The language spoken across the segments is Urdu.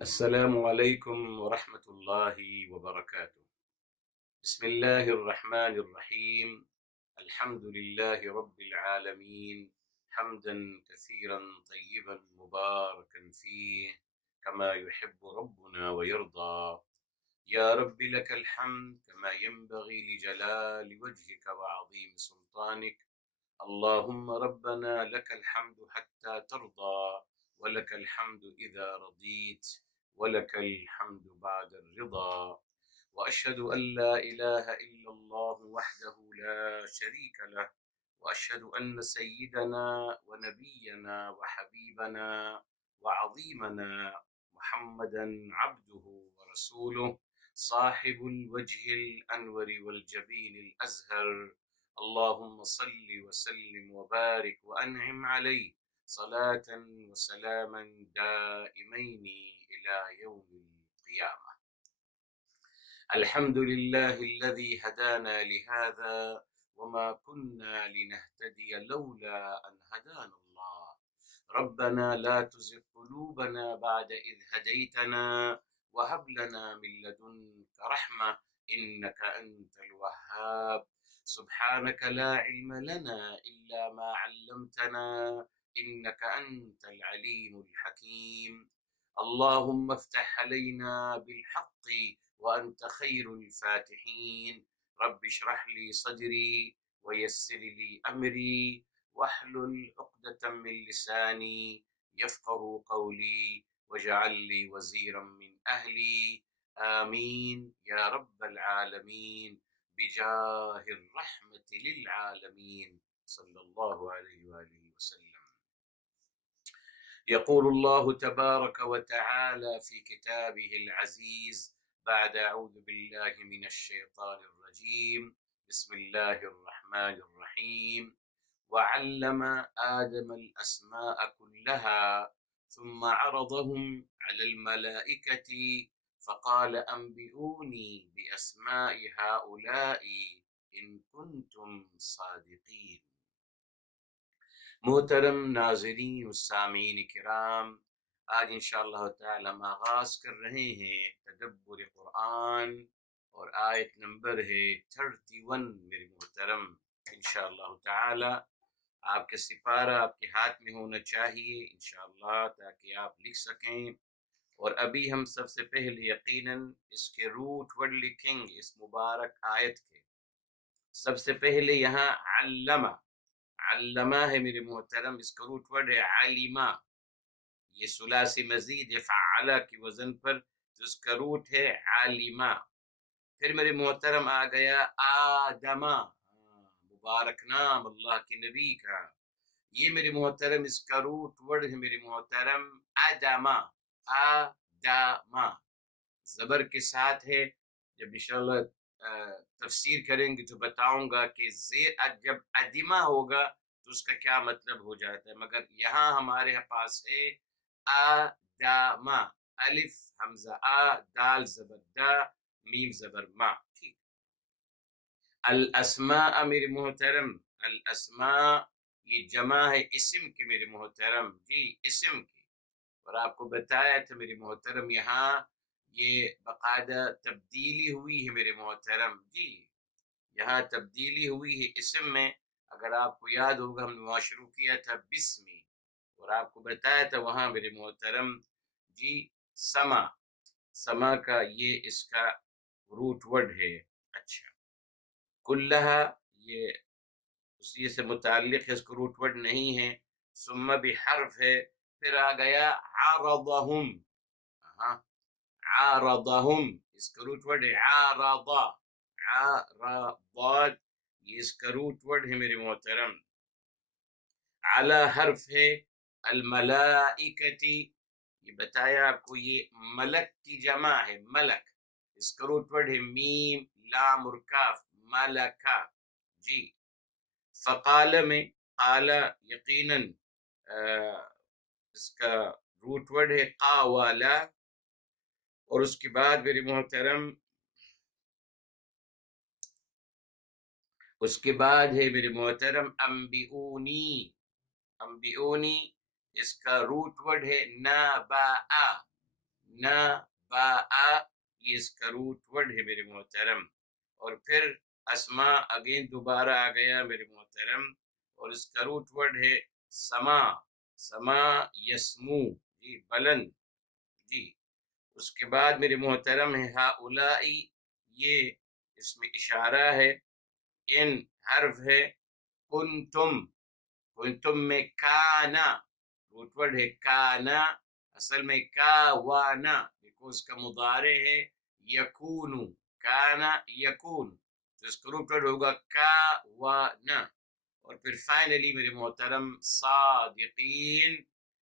السلام عليكم ورحمة الله وبركاته. بسم الله الرحمن الرحيم. الحمد لله رب العالمين، حمدا كثيرا طيبا مباركا فيه كما يحب ربنا ويرضى. يا رب لك الحمد كما ينبغي لجلال وجهك وعظيم سلطانك. اللهم ربنا لك الحمد حتى ترضى، ولك الحمد إذا رضيت، ولك الحمد بعد الرضا. وأشهد أن لا إله إلا الله وحده لا شريك له، وأشهد أن سيدنا ونبينا وحبيبنا وعظيمنا محمدا عبده ورسوله، صاحب الوجه الأنور والجبين الأزهر. اللهم صل وسلم وبارك وأنعم عليه صلاة وسلاما دائمين إلى يوم القيامة. الحمد لله الذي هدانا لهذا وما كنا لنهتدي لولا أن هدانا الله. ربنا لا تزغ قلوبنا بعد إذ هديتنا وهب لنا من لدنك رحمة إنك أنت الوهاب. سبحانك لا علم لنا إلا ما علمتنا إنك أنت العليم الحكيم. اللهم افتح علينا بالحق وأنت خير الفاتحين. رب اشرح لي صدري ويسر لي أمري واحلل عقدة من لساني يفقه قولي واجعل لي وزيرا من أهلي. آمين يا رب العالمين بجاه الرحمة للعالمين صلى الله عليه وآله وسلم. يقول الله تبارك وتعالى في كتابه العزيز بعد أعوذ بالله من الشيطان الرجيم بسم الله الرحمن الرحيم. وعلم آدم الأسماء كلها ثم عرضهم على الملائكة فقال أنبئوني بأسماء هؤلاء إن كنتم صادقين. محترم ناظرین و سامعین کرام، آج انشاءاللہ تعالی ہم آغاز کر رہے ہیں تدبر قرآن، اور آیت نمبر ہے 31 میرے محترم. انشاءاللہ تعالی آپ کے سپارہ آپ کے ہاتھ میں ہونا چاہیے انشاءاللہ، تاکہ آپ لکھ سکیں. اور ابھی ہم سب سے پہلے یقیناً اس کے روٹ ورڈ لکھیں گے اس مبارک آیت کے. سب سے پہلے یہاں علمہ علمہ ہے میرے محترم، اس کا روٹ ورڈ ہے علمہ. یہ ثلاثی مزید ہے فعلہ کی وزن پر، تو اس کا روٹ ہے علمہ. پھر میرے محترم آ گیا آدمہ، مبارک نام اللہ کے نبی کا. یہ میرے محترم اس کا روٹ ورڈ ہے میرے محترم ادمہ، آدمہ زبر کے ساتھ ہے. جب انشاءاللہ تفسیر کریں گے تو بتاؤں گا کہ جب ادمہ ہوگا تو اس کا کیا مطلب ہو جاتا ہے، مگر یہاں ہمارے پاس ہے آدمہ، الف حمزہ آ، دال زبر دا، میم زبر ما. ٹھیک. الاسماء میرے محترم، الاسماء یہ جمع ہے اسم کے میرے محترم، جی اسم کی. اور آپ کو بتایا تھا میرے محترم یہاں یہ باقاعدہ تبدیلی ہوئی ہے میرے محترم، جی یہاں تبدیلی ہوئی ہے اسم میں. اگر آپ کو یاد ہوگا ہم نے وہاں شروع کیا تھا بسمی، اور آپ کو بتایا تھا وہاں میرے محترم جی سما، سما کا یہ اس کا روٹ ورڈ ہے. اچھا، کلہا یہ اسی سے متعلق ہے، اس کا روٹ ورڈ نہیں ہے. ثم بھی حرف ہے. پھر آ گیا عرضہم، عارضہم اس کا روٹ ورڈ ہے عارضا، عارضات یہ اس کا روٹ ورڈ ہے میرے محترم. علی حرف ہے. الملائکتی یہ بتایا آپ کو یہ ملک کی جمع ہے، ملک اس کا روٹ ورڈ ہے میم لام اور کاف، ملکا. جی. فقال میں قال یقیناً اس کا روٹ ورڈ ہے قاولا. اور اس کے بعد میرے محترم اس کے بعد ہے میرے محترم انبئونی. انبئونی اس کا روٹ ورڈ ہے نبأ، نبأ، یہ اس کا روٹ ورڈ ہے میرے محترم. اور پھر اسما اگین دوبارہ آ گیا میرے محترم، اور اس کا روٹ ورڈ ہے سما. سما یسمو، جی بلند. جی اس کے بعد میرے محترم ہے ہاؤلائی، یہ اس میں اشارہ ہے. ان حرف ہے. کنتم، کنتم میں کانا، روٹ ورڈ ہے کانا، اصل میں کاوانا، بیکوز کا مضارع ہے یکونو. کانا یکون، تو اس کا روٹ ورڈ ہوگا کاوانا. اور پھر فائنلی میرے محترم صادقین،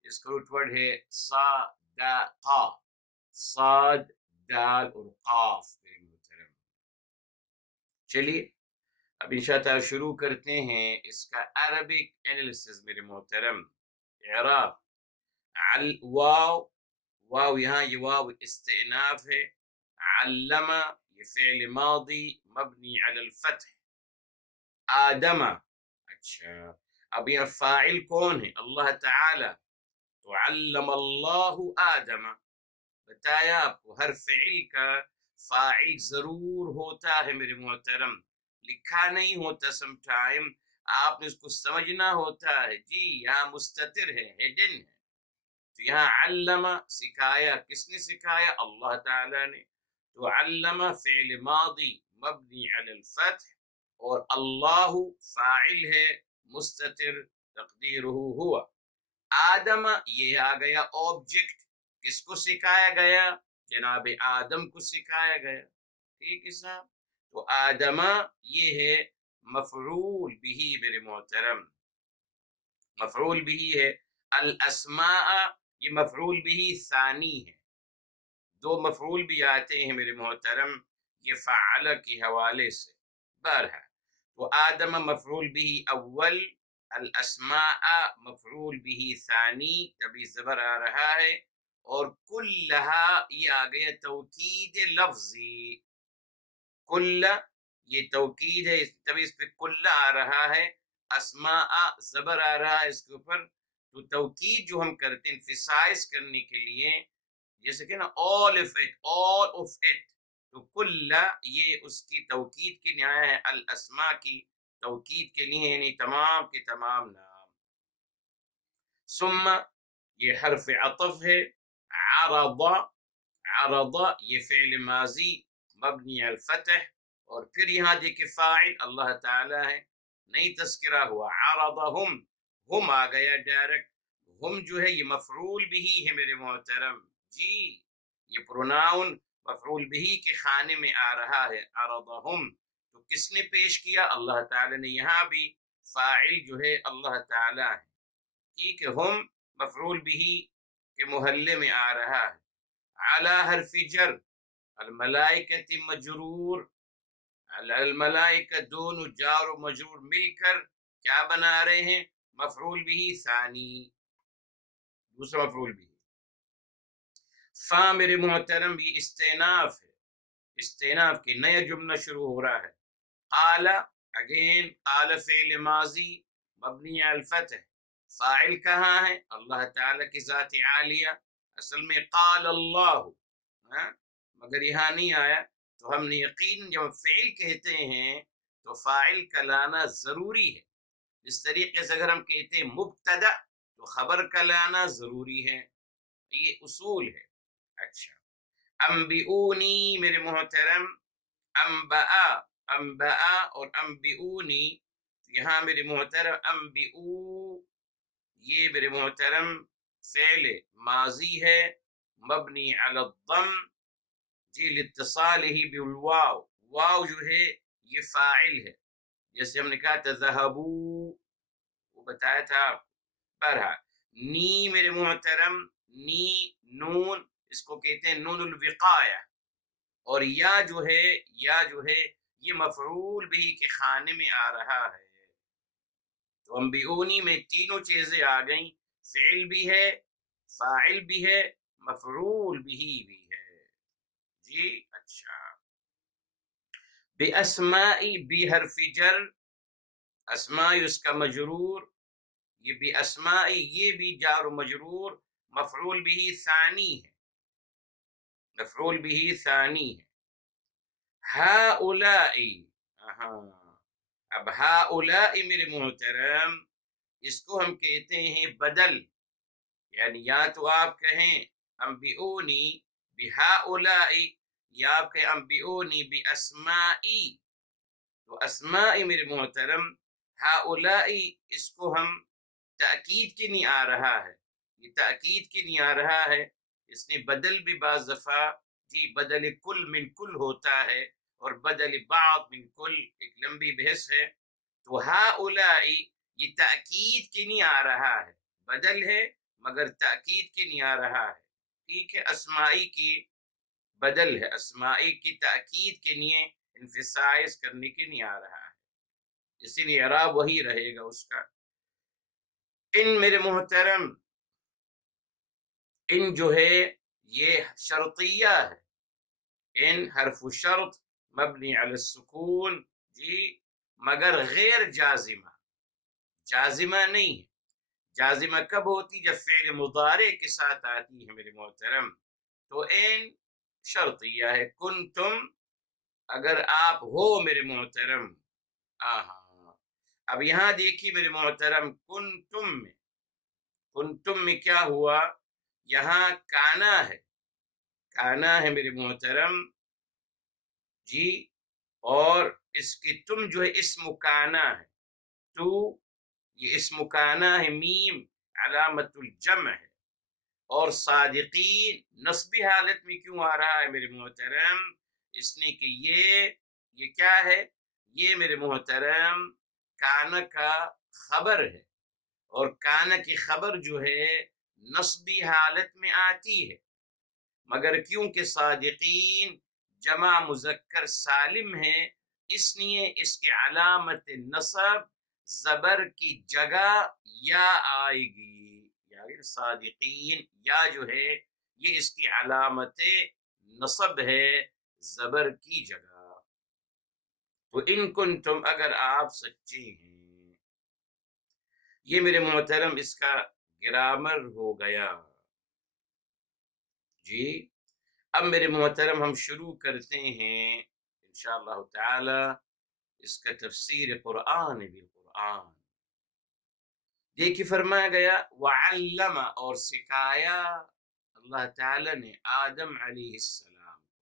اس کا روٹ ورڈ ہے صادقا. صاد، دال اور قاف میرے محترم. چلیے اب انشاءاللہ شروع کرتے ہیں اس کا عربک انالیسس میرے محترم. اعراب واو، واو یہاں یہ واو استئناف ہے. علم یہ فعل ماضی مبنی علی الفتح. آدم، اچھا اب یہ فاعل کون ہے؟ اللہ تعالی. تو علم اللہ آدم، بتایا آپ کو ہر فعل کا فاعل ضرور ہوتا ہے میرے محترم، لکھا نہیں ہوتا. سم ٹائم آپ نے اس کو سمجھنا ہوتا ہے. جی یہاں مستتر ہے، ہڈن ہے. تو یہاں علم سکھایا، کس نے سکھایا؟ اللہ تعالی نے. تو علم فعل ماضی مبنی علی الفتح، اور اللہ فاعل ہے مستتر تقدیرہ ہوا. آدم یہ آ گیا آبجیکٹ، کس کو سکھایا گیا؟ جناب آدم کو سکھایا گیا. ٹھیک ہے صاحب. تو آدم یہ ہے مفعول بھی میرے محترم، مفعول بھی ہے. الاسماء یہ مفعول بھی ثانی ہے. دو مفعول بھی آتے ہیں میرے محترم یہ فعل کے حوالے سے. بہرحال تو آدم مفعول بھی اول، الاسماء مفعول بھی ثانی، تبھی زبر آ رہا ہے. اور کلہا یہ آ گیا توکید لفظی. کل یہ توکید ہے، تبھی اس پہ کل آ رہا ہے. اسماء زبر آ رہا ہے اس کے اوپر. تو توکید جو ہم کرتے ہیں emphasize کرنے کے لیے، جیسے کہ نا all of it، all of it، تو کل یہ اس کی توکید کی نہایت ہے، الاسماء کی توکید کے لیے، یعنی تمام کے تمام نام. ثم یہ حرف عطف ہے. عرض، عرض یہ فعل ماضی مبنی الفتح. اور پھر یہاں دیکھیں فاعل اللہ تعالی ہے، نہیں تذکرہ ہوا. عرضہم، ہم آ گیا ڈائریکٹ. ہم جو ہے یہ مفعول بھی ہے میرے محترم. جی یہ پروناؤن مفعول بھی کے خانے میں آ رہا ہے. عرضہم تو کس نے پیش کیا؟ اللہ تعالی نے. یہاں بھی فاعل جو ہے اللہ تعالی ہے. ٹھیک ہے، ہم مفعول بھی کے محلے میں آ رہا ہے. علی حرف جر، الملائکۃ مجرور. الملائکہ دونوں جار و مجرور مل کر کیا بنا رہے ہیں؟ مفعول بھی ثانی، دوسرا مفعول بھی. فا میرے محترم بھی استئناف ہے، استئناف کے نیا جملہ شروع ہو رہا ہے. قال اگین، قال فعل ماضی مبنی علی الفتح. فاعل کہاں ہے؟ اللہ تعالی کی ذات عالیہ. اصل میں قال اللہ، مگر یہاں نہیں آیا. تو ہم نے یقین جب فعل کہتے ہیں تو فاعل کا لانا ضروری ہے. اس طریقے سے اگر ہم کہتے ہیں مبتدا تو خبر کا لانا ضروری ہے. یہ اصول ہے. اچھا انبئونی میرے محترم، انباء، انباء اور انبئونی. یہاں میرے محترم انبئو یہ میرے محترم فعل ماضی ہے مبنی علی الضم، جی لاتصالہ بالواو. واو جو ہے یہ فاعل ہے، جیسے ہم نے کہا تذہبو، وہ بتایا تھا. بہرحال نی میرے محترم، نی نون اس کو کہتے ہیں نون الوقایہ. اور یا جو ہے، یا جو ہے یہ مفعول بھی کے خانے میں آ رہا ہے. تو انبئونی میں تینوں چیزیں آ گئیں، فعل بھی ہے، فاعل بھی ہے، مفعول بھی ہے. جی اچھا. باسمائی بی حرف جر، اسمائی اس کا مجرور. یہ بھی اسمائی یہ بھی جار و مجرور، مفعول بھی ثانی ہے. مفعول به ثانی ہے. ہاؤلائی، ہاں، اب ہاؤلائی میرے محترم اس کو ہم کہتے ہیں بدل. یعنی یا تو آپ کہیں انبئونی بہاؤلائی، یا آپ کہیں انبئونی باسمائی. تو اسمائی میرے محترم ہاؤلائی اس کو ہم تأکید کے نہیں آ رہا ہے، یہ تأکید کے نہیں آ رہا ہے. اس نے بدل بھی بعض دفعہ جی بدل کل من کل ہوتا ہے، اور بدل بعض من کل ایک لمبی بحث ہے. تو ہاؤلائی یہ تأکید کے نہیں آ رہا ہے، بدل ہے مگر تأکید کے نہیں آ رہا ہے. ٹھیک ہے، اسمائی کی بدل ہے، اسمائی کی تأکید کے لیے انفسائز کرنے کے نہیں آ رہا ہے، اسی لیے اعراب وہی رہے گا اس کا. ان میرے محترم ان جو ہے یہ شرطیہ ہے. ان حرف شرط مبنی علی السکون جی، مگر غیر جازمہ، جازمہ نہیں ہے. جازمہ کب ہوتی؟ جب فعل مضارع کے ساتھ آتی ہے میرے محترم. تو ان شرطیہ ہے. کنتم اگر آپ ہو میرے محترم. ہاں، اب یہاں دیکھیے میرے محترم کنتم میں کیا ہوا؟ یہاں کانا ہے، کانا ہے میرے محترم جی، اور اس کی تم جو ہے اسم کانا ہے. تو یہ اسم کانا ہے، میم علامت الجمع ہے. اور صادقین نصبی حالت میں کیوں آ رہا ہے میرے محترم؟ اس نے کہ یہ کیا ہے؟ یہ میرے محترم کانا کا خبر ہے، اور کانا کی خبر جو ہے نصبی حالت میں آتی ہے. مگر کیونکہ صادقین جمع مذکر سالم ہے، اس لیے اس کی علامت نصب زبر کی جگہ یا آئے گی. یعنی صادقین یا جو ہے یہ اس کی علامت نصب ہے زبر کی جگہ. تو ان کنتم اگر آپ سچے ہیں، یہ میرے محترم اس کا گرامر ہو گیا جی. اب میرے محترم ہم شروع کرتے ہیں انشاءاللہ تعالی اس کا تفسیر قرآن بالقرآن. دیکھیے فرمایا گیا وعلم، اور سکھایا اللہ تعالی نے آدم علیہ السلام کو.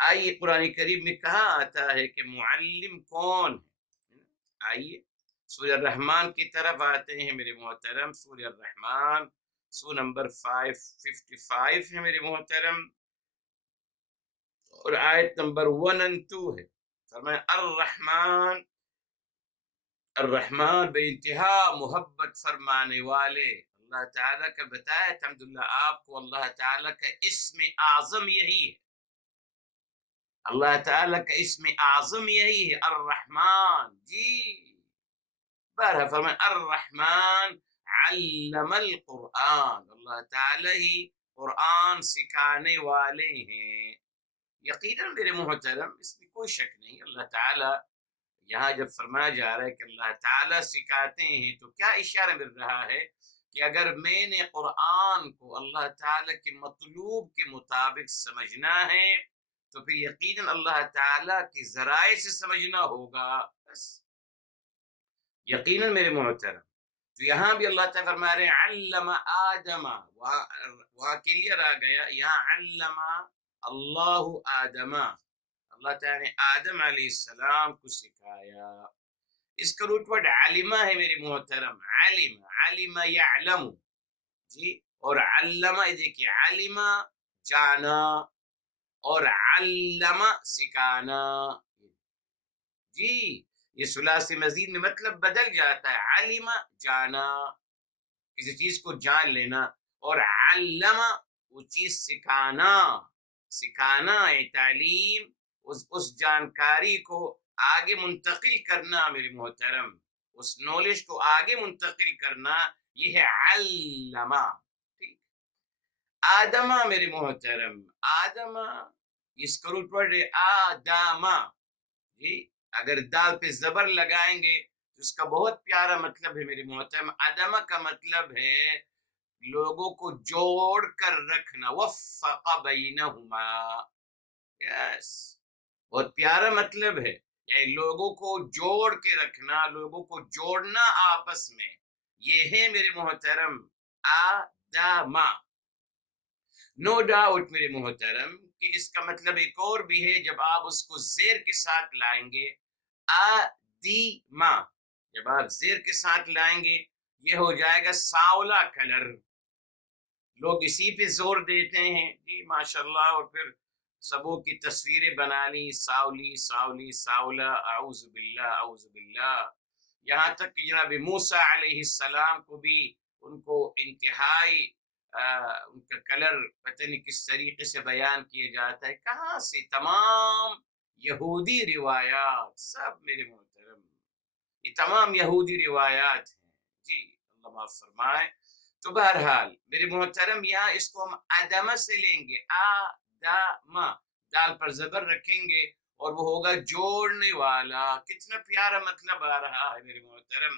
آئیے قرآن کریم میں کہاں آتا ہے کہ معلم کون ہے؟ آئیے سورہ الرحمن کی طرف آتے ہیں میرے محترم. سورہ الرحمن سورہ نمبر 555 ہے میرے محترم، اور آیت نمبر 1 and 2 ہے. فرمایا الرحمن، الرحمن بے انتہا محبت فرمانے والے. اللہ تعالیٰ کا بتایا الحمدللہ آپ کو اللہ تعالیٰ کا اسم اعظم یہی ہے، اللہ تعالیٰ کا اسم اعظم یہی ہے الرحمن جی. بارہ فرمایا الرحمن علم القرآن، اللہ تعالیٰ ہی قرآن سکھانے والے ہیں. یقیناً میرے محترم اس میں کوئی شک نہیں، اللہ تعالیٰ یہاں جب فرمایا جا رہا ہے کہ اللہ تعالیٰ سکھاتے ہیں تو کیا اشارہ مل رہا ہے کہ اگر میں نے قرآن کو اللہ تعالیٰ کے مطلوب کے مطابق سمجھنا ہے تو پھر یقیناً اللہ تعالیٰ کے ذرائع سے سمجھنا ہوگا. بس یقیناً میرے محترم. تو یہاں بھی اللہ تعالیٰ فرما رہے ہیں علم آدم، وہاں کلیئر آ گیا. یہاں علم اللہ آدم، اللہ تعالیٰ نے آدم علیہ السلام کو سکھایا. اس کا روٹ ورڈ علمہ ہے میرے محترم، علم یعلم جی. اور علمہ دیکھیے علمہ جانا، اور علم سکھانا جی. یہ ثلاثی مزید میں مطلب بدل جاتا ہے. علم جانا، کسی چیز کو جان لینا، اور علم وہ چیز سکھانا، سکھانا ہے تعلیم، اس جانکاری کو آگے منتقل کرنا میرے محترم، اس نالج کو آگے منتقل کرنا، یہ ہے علمہ. ٹھیک. آدمہ میرے محترم، آدمہ اس کا روٹ ورڈ ہے آدامہ جی. اگر دال پہ زبر لگائیں گے تو اس کا بہت پیارا مطلب ہے میرے محترم. آدمہ کا مطلب ہے لوگوں کو جوڑ کر رکھنا، وفق بینہما، یس، بہت پیارا مطلب ہے، یعنی لوگوں کو جوڑ کے رکھنا، لوگوں کو جوڑنا آپس میں، یہ ہے میرے محترم آدما۔ نو ڈاؤٹ میرے محترم کہ اس کا مطلب ایک اور بھی ہے، جب آپ اس کو زیر کے ساتھ لائیں گے، آدیما، جب آپ زیر کے ساتھ لائیں گے یہ ہو جائے گا ساولا کلر۔ لوگ اسی پہ زور دیتے ہیں جی ماشاءاللہ، اور پھر سبوں کی تصویریں بنا لی، ساولی ساولی ساولا، اعوذ باللہ اعوذ باللہ، یہاں تک کہ جناب موسیٰ علیہ السلام کو بھی ان کو انتہائی ان کا کلر پتہ نہیں کس طریقے سے بیان کیا جاتا ہے، کہاں سے تمام یہودی روایات، سب میرے محترم یہ تمام یہودی روایات ہیں جی، اللہ معاف فرمائے۔ تو بہرحال میرے محترم یہاں اس کو ہم ادم سے لیں گے، آدم، دال پر زبر رکھیں گے اور وہ ہوگا جوڑنے والا۔ کتنا پیارا مطلب آ رہا ہے میرے محترم،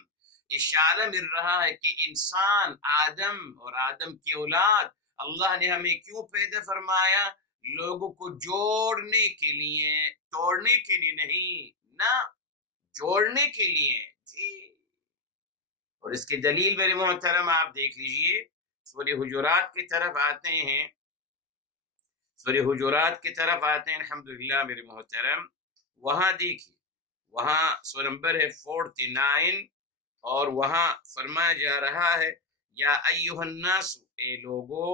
اشارہ مل رہا ہے کہ انسان آدم اور آدم کی اولاد اللہ نے ہمیں کیوں پیدا فرمایا؟ لوگوں کو جوڑنے کے لیے، توڑنے کے لیے نہیں، نہ جوڑنے کے لیے جی۔ اور اس کی دلیل میرے محترم آپ دیکھ لیجئے، سورہ حجرات کی طرف آتے ہیں، سورہ حجرات کی طرف آتے ہیں الحمدللہ میرے محترم، وہاں دیکھیے، وہاں سورہ نمبر ہے 49، اور وہاں فرمایا جا رہا ہے یا ایھا الناس، اے لوگو،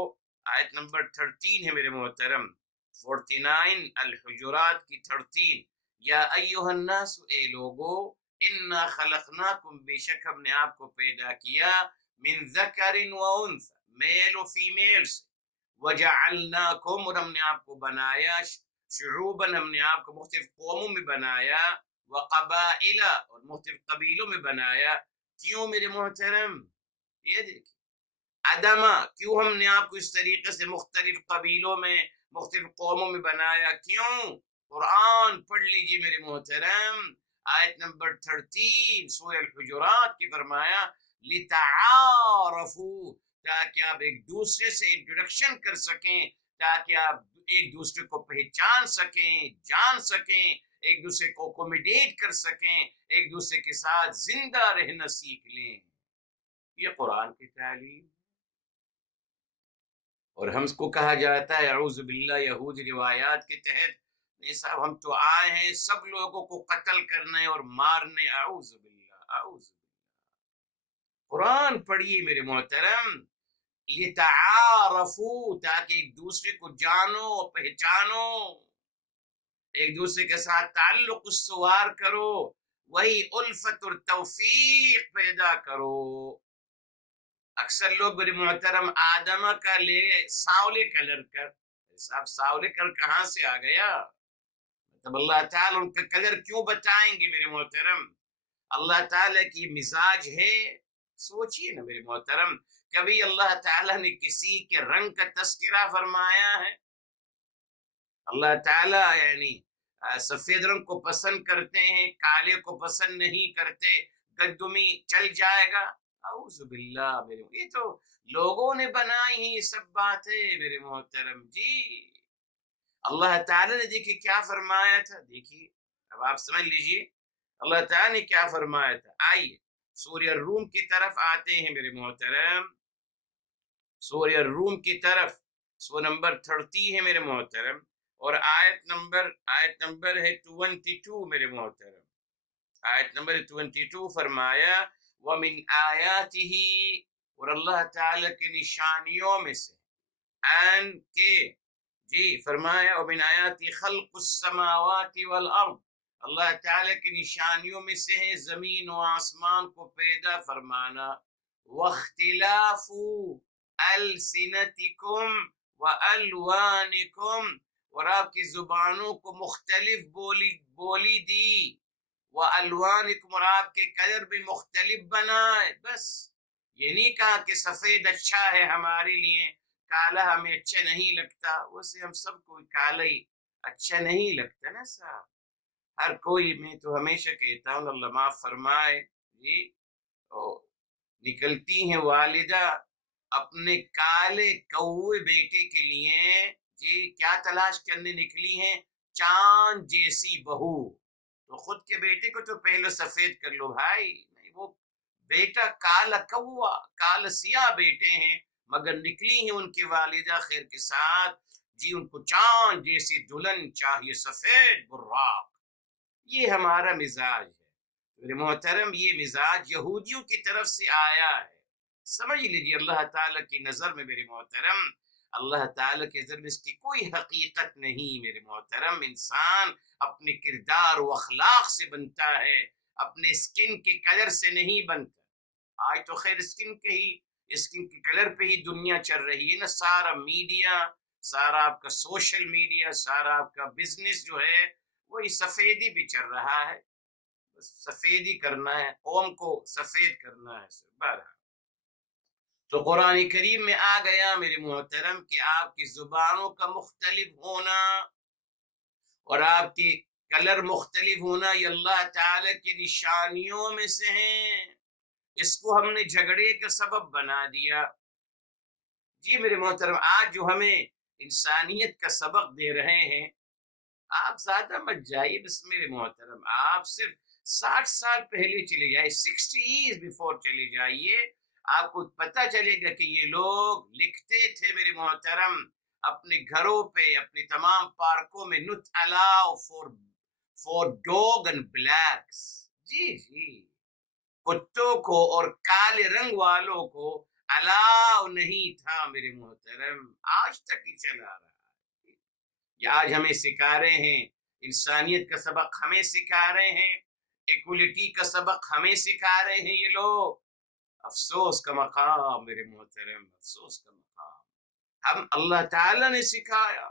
آیت نمبر 13 ہے میرے محترم، 49 الحجرات کی 13، یا ایھا الناس، اے لوگو، انا خلقناکم، بے شک ہم نے آپ کو پیدا کیا، من ذکر و انثى، میل و فیمیل سے، وجعلناکم، اور ہم نے آپ کو بنایا، شعوباً، ہم نے آپ کو مختلف قوموں میں بنایا، وقبائل، اور مختلف قبیلوں میں بنایا۔ کیوں میرے محترم؟ یہ دیکھیں ادما، کیوں ہم نے آپ کو اس طریقے سے مختلف قبیلوں میں، مختلف قوموں میں بنایا؟ کیوں؟ قرآن پڑھ لیجیے میرے محترم، آیت نمبر 13 سورہ الحجرات کی، فرمایا لِتَعَارَفُوا، تاکہ آپ ایک دوسرے سے انٹروڈکشن کر سکیں، تاکہ آپ ایک دوسرے کو پہچان سکیں، جان سکیں، ایک دوسرے کو اکوموڈیٹ کر سکیں، ایک دوسرے کے ساتھ زندہ رہنا سیکھ لیں۔ یہ قرآن کی تعلیم، اور ہم کو کہا جاتا ہے اعوذ باللہ یہود روایات کے تحت، نہیں صاحب ہم تو آئے ہیں سب لوگوں کو قتل کرنے اور مارنے، اعوذ باللہ اعوذ باللہ۔ قرآن پڑھیے میرے محترم، لِتَعَارَفُوا، تاکہ ایک دوسرے کو جانو، پہچانو، ایک دوسرے کے ساتھ تعلق استوار کرو، وہی الفت اور توفیق پیدا کرو۔ اکثر لوگ میرے محترم آدم کا لے ساولے کلر کر، صاحب ساولے کلر کہاں سے آ گیا؟ مطلب اللہ تعالیٰ ان کا کلر کیوں بتائیں گے میرے محترم؟ اللہ تعالیٰ کی مزاج ہے، سوچئے نا میرے محترم، کبھی اللہ تعالیٰ نے کسی کے رنگ کا تذکرہ فرمایا ہے؟ اللہ تعالیٰ یعنی سفید رنگ کو پسند کرتے ہیں، کالے کو پسند نہیں کرتے، گندمی چل جائے گا؟ اعوذ باللہ میرے، یہ تو لوگوں نے بنائی ہیں یہ سب باتیں میرے محترم جی۔ اللہ تعالیٰ نے دیکھیے کیا فرمایا تھا، دیکھیے اب آپ سمجھ لیجئے اللہ تعالیٰ نے کیا فرمایا تھا۔ آئیے سورہ الروم کی طرف آتے ہیں میرے محترم، سورہ الروم کی طرف، سورہ نمبر 30 ہے میرے محترم، اور آیت نمبر ہے 22 میرے محترم، آیت نمبر 22 فرمایا وَمِنْ آیَاتِهِ، اور اللہ تعالیٰ کے نشانیوں میں سے، ان کے جی فرمایا وَمِنْ آیَاتِ خَلْقُ السَّمَاوَاتِ وَالْأَرْضِ، اللہ تعالیٰ کی نشانیوں میں سے ہے زمین و آسمان کو پیدا فرمانا، وَاخْتِلَافُ أَلْسِنَتِكُمْ وَأَلْوَانِكُمْ، اور آپ کی زبانوں کو مختلف بولی دی، وَأَلْوَانِكُمْ، اور آپ کے کلر بھی مختلف بنائے۔ بس یہ نہیں کہا کہ سفید اچھا ہے ہمارے لیے، کالا ہمیں اچھا نہیں لگتا، ویسے ہم سب کو کالا ہی اچھا نہیں لگتا نا صاحب، ہر کوئی، میں تو ہمیشہ کہتا ہوں اللہ معاف فرمائے جی، نکلتی ہیں والدہ اپنے کالے کوے بیٹے کے لیے جی کیا تلاش کرنے نکلی ہیں؟ چاند جیسی بہو۔ تو خود کے بیٹے کو تو پہلے سفید کر لو بھائی، نہیں وہ بیٹا کالا کوا، کالا سیاہ بیٹے ہیں، مگر نکلی ہیں ان کی والدہ خیر کے ساتھ جی ان کو چاند جیسی دلہن چاہیے، سفید براق۔ یہ ہمارا مزاج ہے میرے محترم، یہ مزاج یہودیوں کی طرف سے آیا ہے، سمجھ لیجیے۔ اللہ تعالیٰ کی نظر میں میرے محترم، اللہ تعالیٰ کی نظر میں اس کی کوئی حقیقت نہیں میرے محترم۔ انسان اپنے کردار و اخلاق سے بنتا ہے، اپنے اسکن کے کلر سے نہیں بنتا۔ آج تو خیر اسکن کے کلر پہ ہی دنیا چل رہی ہے نا، سارا میڈیا، سارا آپ کا سوشل میڈیا، سارا آپ کا بزنس جو ہے وہی سفیدی بھی چل رہا ہے، سفید ہی کرنا ہے، قوم کو سفید کرنا ہے۔ بہرحال تو قرآن کریم میں آ گیا میرے محترم کہ آپ کی زبانوں کا مختلف ہونا اور آپ کی کلر مختلف ہونا یہ اللہ تعالی کی نشانیوں میں سے ہیں۔ اس کو ہم نے جھگڑے کا سبب بنا دیا۔ جی میرے محترم، آج جو ہمیں انسانیت کا سبق دے رہے ہیں، آپ زیادہ مت جائیے، بس میرے محترم آپ صرف 60 سال پہلے چلے جائیے، 60 years before چلے جائیے، آپ کو پتہ چلے گا کہ یہ لوگ لکھتے تھے میرے محترم اپنے گھروں پہ، اپنے تمام پارکوں میں نٹ الاؤ فور ڈوگ اینڈ بلیکس۔ جی جی، کتوں کو اور کالے رنگ والوں کو الاؤ نہیں تھا میرے محترم، آج تک ہی چلا رہا ہے۔ یہ آج ہمیں سکھا رہے ہیں، انسانیت کا سبق ہمیں سکھا رہے ہیں، ایکولیٹی کا سبق ہمیں سکھا رہے ہیں یہ لوگ۔ افسوس کا مقام میرے محترم، افسوس کا مقام۔ ہم اللہ تعالیٰ نے سکھایا،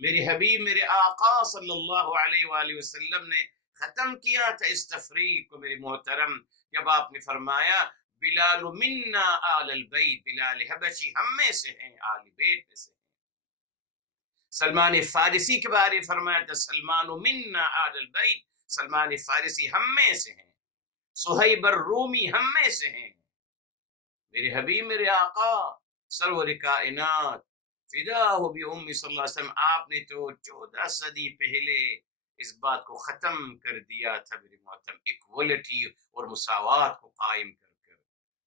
میرے حبیب میرے آقا صلی اللہ علیہ وآلہ وسلم نے ختم کیا تھا اس تفریق کو میرے محترم، جب آپ نے فرمایا بلال منا آل البیت، بلال حبشی ہم میں سے ہیں، آل بیت میں سے ہیں۔ سلمان فارسی کے بارے فرمایا تھا سلمان منا آل البیت، سلمان فارسی ہم میں سے ہیں، صہیب الرومی ہم میں سے ہیں۔ میرے حبیب میرے آقا سرور کائنات فداہ بھی امی صلی اللہ علیہ وسلم، آپ نے تو 14 صدی پہلے اس بات کو ختم کر دیا تھا میرے محترم، ایکوالٹی اور مساوات کو قائم کر کر۔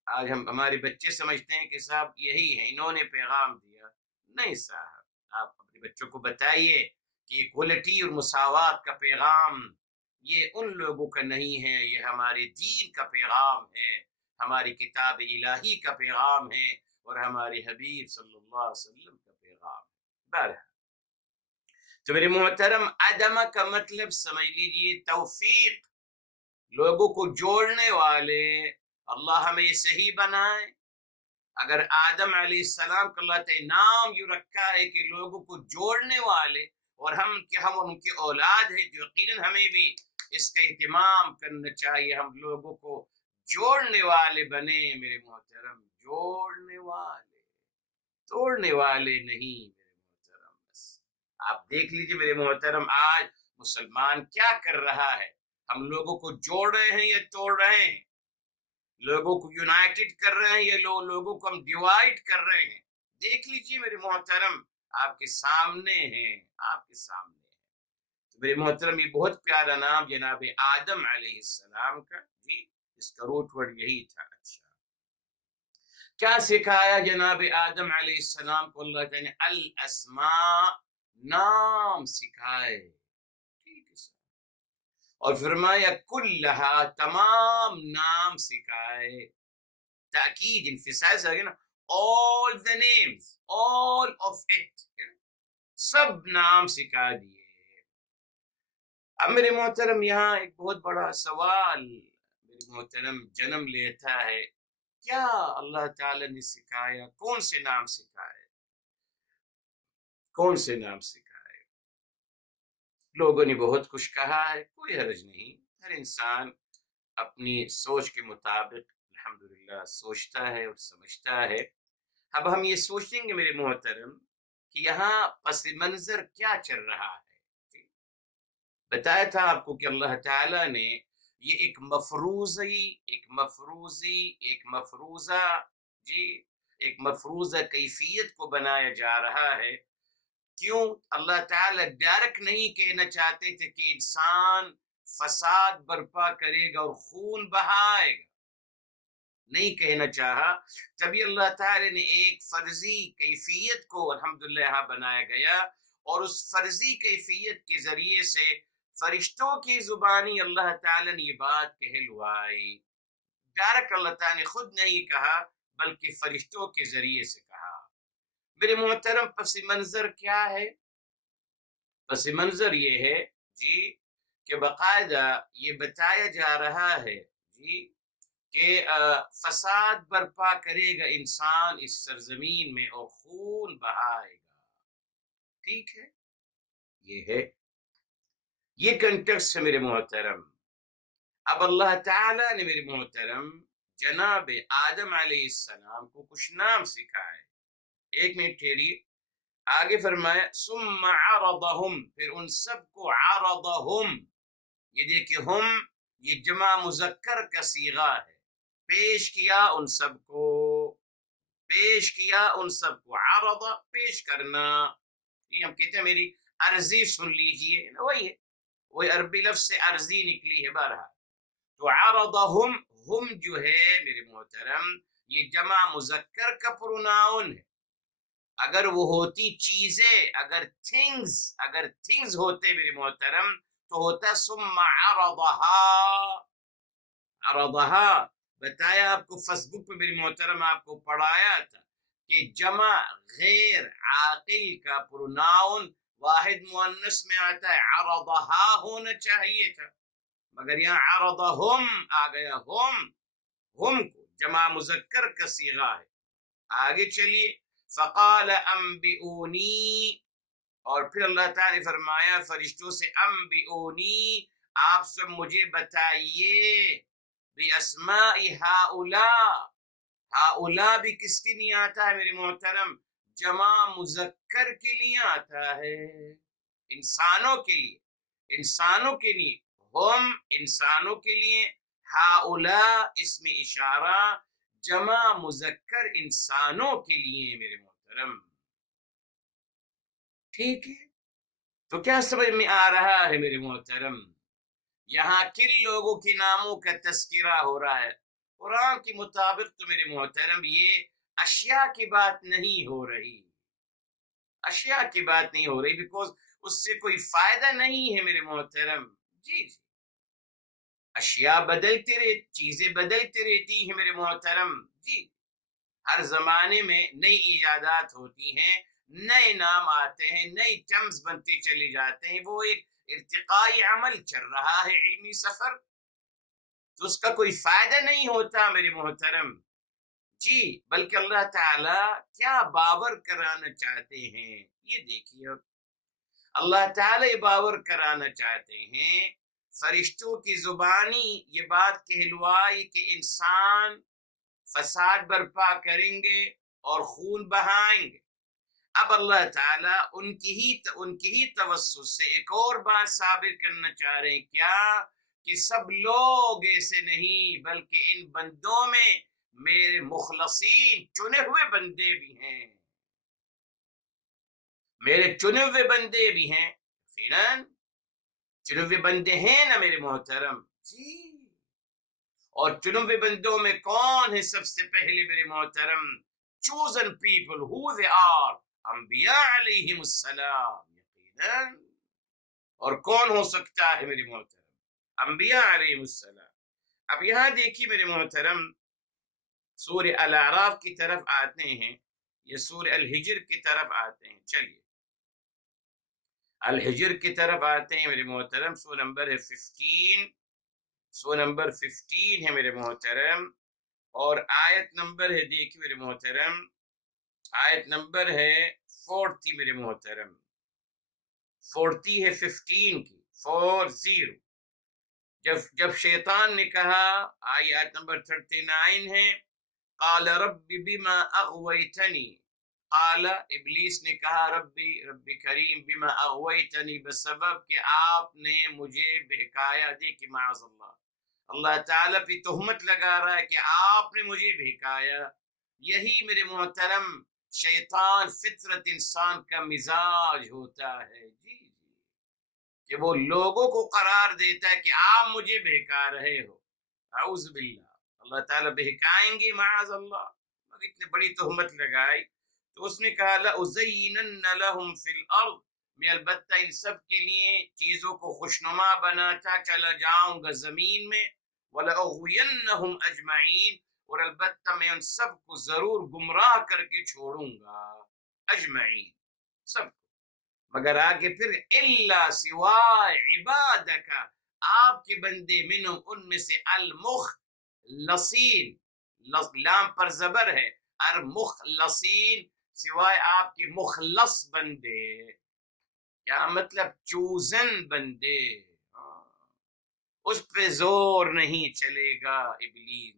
آج ہمارے بچے سمجھتے ہیں کہ صاحب یہی ہے، انہوں نے پیغام دیا۔ نہیں صاحب، آپ اپنے بچوں کو بتائیے کہ ایکوالٹی اور مساوات کا پیغام یہ ان لوگوں کا نہیں ہے، یہ ہمارے دین کا پیغام ہے، ہماری کتاب الہی کا پیغام ہے اور ہمارے حبیب صلی اللہ علیہ وسلم کا پیغام ہے۔ بہرحال تو میرے محترم، عدم کا مطلب سمجھ لیجیے توفیق، لوگوں کو جوڑنے والے۔ اللہ ہمیں صحیح بنائے۔ اگر آدم علیہ السلام کا اللہ تعالی نام یوں رکھا ہے کہ لوگوں کو جوڑنے والے، اور ہم ان کی اولاد ہیں، تو یقیناً ہمیں بھی اس کا اہتمام کرنا چاہیے، ہم لوگوں کو جوڑنے والے بنے میرے محترم، جوڑنے والے، توڑنے والے نہیں میرے محترم۔ بس آپ دیکھ لیجیے میرے محترم، آج مسلمان کیا کر رہا ہے، ہم لوگوں کو جوڑ رہے ہیں یا توڑ رہے ہیں، لوگوں کو یونائٹڈ کر رہے ہیں یا لوگوں کو ہم ڈیوائڈ کر رہے ہیں۔ دیکھ لیجیے میرے محترم، آپ کے سامنے ہیں، آپ کے سامنے ہیں۔ تو میرے محترم، یہ بہت پیارا نام جناب آدم علیہ السلام کا، جی اس کا روٹ ورڈ یہی تھا۔ اچھا، کیا سکھایا جناب آدم علیہ السلام کو اللہ تعالیٰ نے؟ الاسماء، نام سکھائے، ٹھیک ہے سر، اور فرمایا کلہا، تمام نام سکھائے، تاکید انفسائز ہے نا، all the names, all of it، سب نام سکھا دیے۔ اب میرے محترم یہاں ایک بہت بڑا سوال میرے محترم جنم لیتا ہے، کیا اللہ تعالی نے سکھایا؟ کون سے نام سکھائے؟ کون سے نام سکھائے؟ لوگوں نے بہت کچھ کہا ہے، کوئی حرج نہیں، ہر انسان اپنی سوچ کے مطابق الحمدللہ سوچتا ہے اور سمجھتا ہے۔ اب ہم یہ سوچیں گے میرے محترم کہ یہاں پس منظر کیا چل رہا ہے۔ بتایا تھا آپ کو کہ اللہ تعالیٰ نے یہ ایک مفروضہ جی ایک مفروضہ کیفیت کو بنایا جا رہا ہے. کیوں اللہ تعالیٰ ڈائریکٹ نہیں کہنا چاہتے تھے کہ انسان فساد برپا کرے گا اور خون بہائے گا، نہیں کہنا چاہا. تبھی اللہ تعالیٰ نے ایک فرضی کیفیت کو الحمدللہ یہاں بنایا گیا، اور اس فرضی کیفیت کے ذریعے سے فرشتوں کی زبانی اللہ تعالیٰ نے یہ بات کہلوائی. ڈائریکٹ اللہ تعالیٰ نے خود نہیں کہا بلکہ فرشتوں کے ذریعے سے کہا. میرے محترم، پس منظر کیا ہے؟ پس منظر یہ ہے جی کہ باقاعدہ یہ بتایا جا رہا ہے جی کہ فساد برپا کرے گا انسان اس سرزمین میں اور خون بہائے گا. ٹھیک ہے، یہ ہے، یہ کنٹیکسٹ ہے میرے محترم. اب اللہ تعالیٰ نے میرے محترم جناب آدم علیہ السلام کو کچھ نام سکھائے. ایک منٹ ٹھہریے، آگے فرمایا ثم عرضهم، پھر ان سب کو عرضهم، یہ دیکھیں ہم یہ جمع مذکر کا صیغہ ہے، پیش کیا ان سب کو، پیش کیا ان سب کو. عرض پیش کرنا، یہ ہم کہتے ہیں میری عرضی سن لیجئے، وہی ہے، وہی عربی لفظ سے عرضی نکلی ہے. بہرحال تو عرضهم، ہم جو ہے میرے محترم یہ جمع مذکر کا پروناؤن ہے. اگر وہ ہوتی چیزیں، اگر تھنگز ہوتے میرے محترم تو ہوتا ثم عرضها. عرضها بتایا آپ کو فیس بک پہ میرے محترم، آپ کو پڑھایا تھا کہ جمع غیر عاقل کا پروناؤن واحد مؤنث میں آتا ہے، عرضها ہونا چاہیے تھا، مگر یہاں عرضهم آ گیا. ہم کو جمع مذکر کا صیغہ ہے. آگے چلیے، فقال انبئونی، اور پھر اللہ تعالی نے فرمایا فرشتوں سے انبئونی، آپ سب مجھے بتائیے، باسماء ہؤلاء. ہؤلاء بھی کس کے لیے آتا ہے میرے محترم؟ جمع مذکر کے لیے آتا ہے، انسانوں کے لیے، انسانوں کے لیے، ہم انسانوں کے لیے، ہؤلاء اسم اشارہ جمع مذکر انسانوں کے لیے میرے محترم. ٹھیک ہے، تو کیا سمجھ میں آ رہا ہے میرے محترم؟ یہاں کن لوگوں کے ناموں کا تذکرہ ہو رہا ہے؟ قرآن کے مطابق تو میرے محترم یہ اشیاء کی بات نہیں ہو رہی، اشیاء کی بات نہیں ہو رہی، بیکوز اس سے کوئی فائدہ نہیں ہے میرے محترم. جی اشیاء بدلتی رہتی، چیزیں بدلتی رہتی ہیں میرے محترم. جی ہر زمانے میں نئی ایجادات ہوتی ہیں، نئے نام آتے ہیں، نئی ٹرمز بنتے چلے جاتے ہیں. وہ ایک ارتقائی عمل چل رہا ہے، علمی سفر، تو اس کا کوئی فائدہ نہیں ہوتا میرے محترم. جی بلکہ اللہ تعالی کیا باور کرانا چاہتے ہیں، یہ دیکھیے. اللہ تعالی باور کرانا چاہتے ہیں، فرشتوں کی زبانی یہ بات کہلوائی کہ انسان فساد برپا کریں گے اور خون بہائیں گے. اب اللہ تعالیٰ ان کی ہی توسط سے ایک اور بات ثابت کرنا چاہ رہے ہیں، کیا؟ کہ سب لوگ ایسے نہیں، بلکہ ان بندوں میں میرے مخلصین چنے ہوئے بندے بھی ہیں، میرے چنے ہوئے بندے بھی ہیں. فیرن چنے ہوئے بندے ہیں نا میرے محترم. جی اور چنے ہوئے بندوں میں کون ہے سب سے پہلے میرے محترم؟ chosen people, who they are، انبیاء علیہم السلام. یقیناً، اور کون ہو سکتا ہے میرے محترم؟ انبیاء علیہم السلام. اب یہاں دیکھیے میرے محترم، سورہ الاعراف کی طرف آتے ہیں یا سورہ الحجر کی طرف آتے ہیں. چلیے الحجر کی طرف آتے ہیں میرے محترم. سورہ نمبر ہے 15، سورہ نمبر 15 ہے میرے محترم، اور آیت نمبر ہے، دیکھیے میرے محترم، آیت نمبر ہے 40 میرے محترم. 40 ہے 15 کی، 40. جب شیطان نے کہا، آیت نمبر 39 ہے، قال رب بما اغویتنی، قال ابلیس نے کہا رب کریم بما اغویتنی، بسبب کہ آپ نے مجھے بہکایا. دیکھیں معاذ اللہ، اللہ تعالیٰ پہ تہمت لگا رہا ہے کہ آپ نے مجھے بہکایا. یہی میرے محترم شیطان فطرت انسان کا مزاج ہوتا ہے، جی کہ وہ لوگوں کو قرار دیتا ہے کہ آپ مجھے بہکا رہے ہو، اعوذ باللہ، اللہ تعالیٰ بہکائیں گے معاذ اللہ، اتنی بڑی تہمت لگائی تو اس نے کہا لَأُزَيِّنَنَّ لَهُمْ فِي الْأَرْضِ، میں البتہ ان سب کے لیے چیزوں کو خوشنما بناتا چلا جاؤں گا زمین میں، وَلَأُغْوِيَنَّهُمْ أَجْمَعِينَ، اور البتہ میں ان سب کو ضرور گمراہ کر کے چھوڑوں گا، اجمعین سب کو، مگر آگے پھر اللہ سوائے عبادک، آپ کے بندے، منہم ان میں سے، المخلصین، لام پر زبر ہے، المخلصین، سوائے آپ کے مخلص بندے، کیا مطلب؟ چوزن بندے، اس پہ زور نہیں چلے گا ابلیس،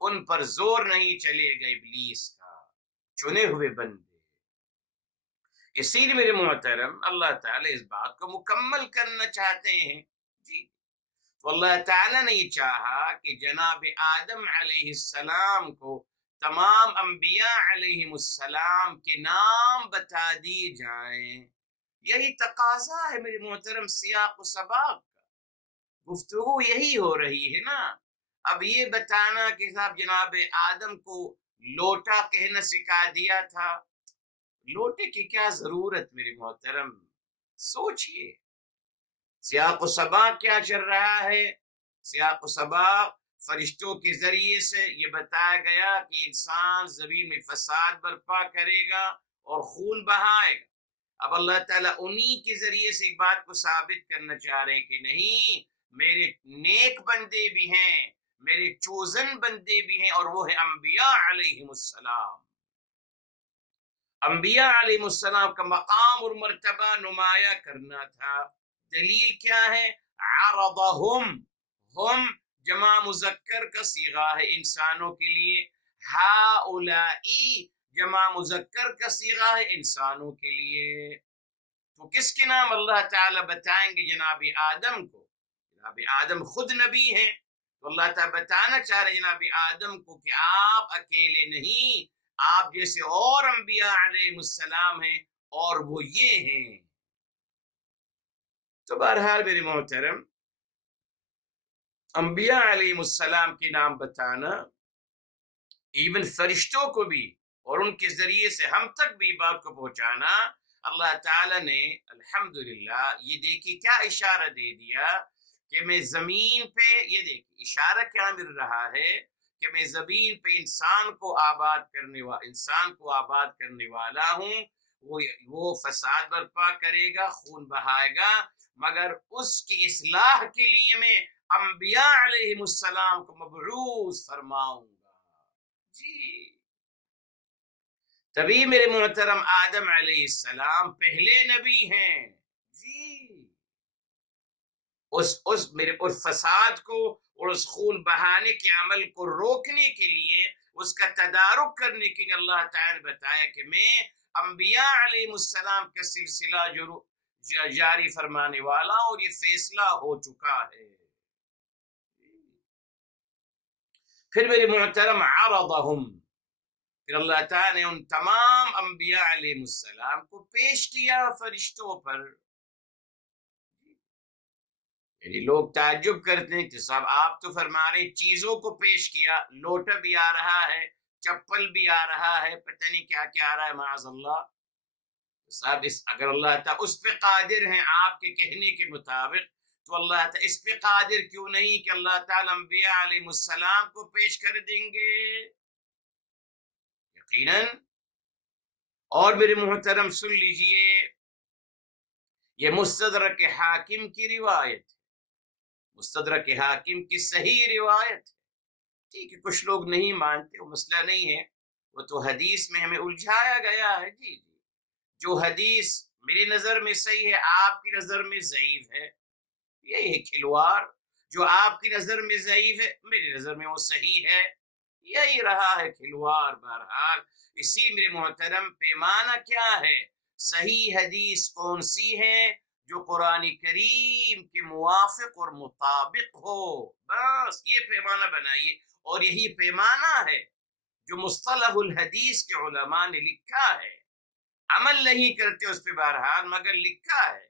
ان پر زور نہیں چلے گا ابلیس کا، چنے ہوئے بندے۔ اسی لیے میرے محترم اللہ تعالیٰ اس بات کو مکمل کرنا چاہتے ہیں، جی تو اللہ تعالیٰ نے یہ چاہا کہ جناب آدم علیہ السلام کو تمام انبیاء علیہ السلام کے نام بتا دیے جائیں، یہی تقاضا ہے میرے محترم سیاق و سباق کا، گفتگو یہی ہو رہی ہے نا۔ اب یہ بتانا کہ صاحب جناب آدم کو لوٹا کہنا سکھا دیا تھا، لوٹے کی کیا ضرورت میرے محترم؟ سوچئے سیاق و سباق کیا چل رہا ہے۔ سیاق و سباق فرشتوں کے ذریعے سے یہ بتایا گیا کہ انسان زمین میں فساد برپا کرے گا اور خون بہائے گا۔ اب اللہ تعالیٰ انہی کے ذریعے سے ایک بات کو ثابت کرنا چاہ رہے ہیں کہ نہیں، میرے نیک بندے بھی ہیں، میرے چوزن بندے بھی ہیں، اور وہ ہیں انبیاء علیہم السلام۔ انبیاء علیہ السلام کا مقام اور مرتبہ نمایاں کرنا تھا۔ دلیل کیا ہے؟ عرضہم، ہم جمع مذکر کا صیغہ ہے انسانوں کے لیے، ہؤلائی جمع مذکر کا صیغہ ہے انسانوں کے لیے، تو کس کے نام اللہ تعالیٰ بتائیں گے؟ جناب آدم کو۔ جناب آدم خود نبی ہیں، تو اللہ تعالیٰ بتانا چاہ رہے جناب آدم کو کہ آپ اکیلے نہیں، آپ جیسے اور انبیاء علیہ السلام ہیں، اور وہ یہ ہیں۔ تو بہرحال میرے محترم انبیاء علیہ السلام کے نام بتانا، ایون فرشتوں کو بھی، اور ان کے ذریعے سے ہم تک بھی بات کو پہنچانا، اللہ تعالیٰ نے الحمدللہ یہ دیکھی کیا اشارہ دے دیا کہ میں زمین پہ، یہ دیکھیں اشارہ کیا مل رہا ہے کہ میں زمین پہ انسان کو آباد کرنے والا ہوں، وہ فساد برپا کرے گا، خون بہائے گا، مگر اس کی اصلاح کے لیے میں انبیاء علیہ السلام کو مبعوث فرماؤں گا، جی تبھی میرے محترم آدم علیہ السلام پہلے نبی ہیں، جی اس میرے فساد کو اور اس خون بہانے کے عمل کو روکنے کے لیے، اس کا تدارک کرنے کے لیے اللہ تعالیٰ نے بتایا کہ میں انبیاء علیہ السلام کا سلسلہ جو جاری فرمانے والا، اور یہ فیصلہ ہو چکا ہے۔ پھر میرے محترم عرضہم، پھر اللہ تعالیٰ نے ان تمام انبیاء علیہ السلام کو پیش کیا فرشتوں پر۔ یعنی لوگ تعجب کرتے ہیں کہ صاحب آپ تو فرما رہے چیزوں کو پیش کیا، لوٹا بھی آ رہا ہے، چپل بھی آ رہا ہے، پتہ نہیں کیا کیا آ رہا ہے معاذ اللہ۔ صاحب اگر اللہ تعالیٰ اس پہ قادر ہیں آپ کے کہنے کے مطابق، تو اللہ تعالیٰ اس پہ قادر کیوں نہیں کہ اللہ تعالیٰ انبیاء علیہ السلام کو پیش کر دیں گے؟ یقیناً۔ اور میرے محترم سن لیجئے، یہ مستدرک حاکم کی روایت ہے، مستدرک حاکم کی صحیح روایت ہے، ٹھیک ہے کچھ لوگ نہیں مانتے، وہ مسئلہ نہیں ہے، وہ تو حدیث میں ہمیں الجھایا گیا ہے، جی جو حدیث میری نظر میں صحیح ہے آپ کی نظر میں ضعیف ہے، یہی ہے کھلواڑ، جو آپ کی نظر میں ضعیف ہے میری نظر میں وہ صحیح ہے، یہی رہا ہے کھلواڑ۔ بہرحال اسی میرے محترم پیمانہ کیا ہے؟ صحیح حدیث کون سی ہے؟ جو قرآن کریم کے موافق اور مطابق ہو، بس یہ پیمانہ بنائیے، اور یہی پیمانہ ہے جو مصطلح الحدیث کے علماء نے لکھا ہے، عمل نہیں کرتے اس پہ بہرحال، مگر لکھا ہے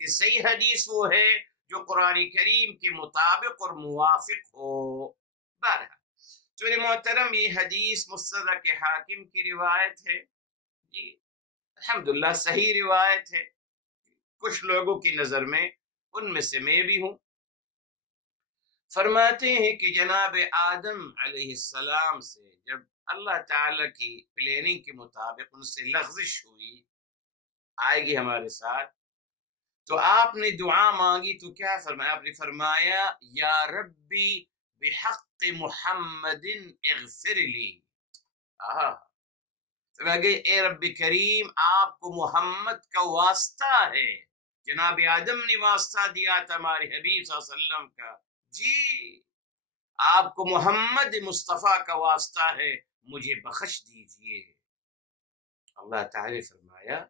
کہ صحیح حدیث وہ ہے جو قرآن کریم کے مطابق اور موافق ہو۔ بہرحال تو میرے محترم، یہ حدیث مستدرک حاکم کی روایت ہے جی، الحمدللہ صحیح روایت ہے کچھ لوگوں کی نظر میں، ان میں سے میں بھی ہوں۔ فرماتے ہیں کہ جناب آدم علیہ السلام سے جب اللہ تعالیٰ کی پلاننگ کے مطابق ان سے لغزش ہوئی، آئے گی ہمارے ساتھ، تو آپ نے دعا مانگی تو کیا فرمایا؟ آپ نے فرمایا یا ربی بحق محمد اغفر لی۔ اے رب کریم، آپ کو محمد کا واسطہ ہے، جناب آدم نے واسطہ دیا تھا ہمارے حبیب صلی اللہ علیہ وسلم کا، جی آپ کو محمد مصطفیٰ کا واسطہ ہے، مجھے بخش دیجئے۔ اللہ تعالی فرمایا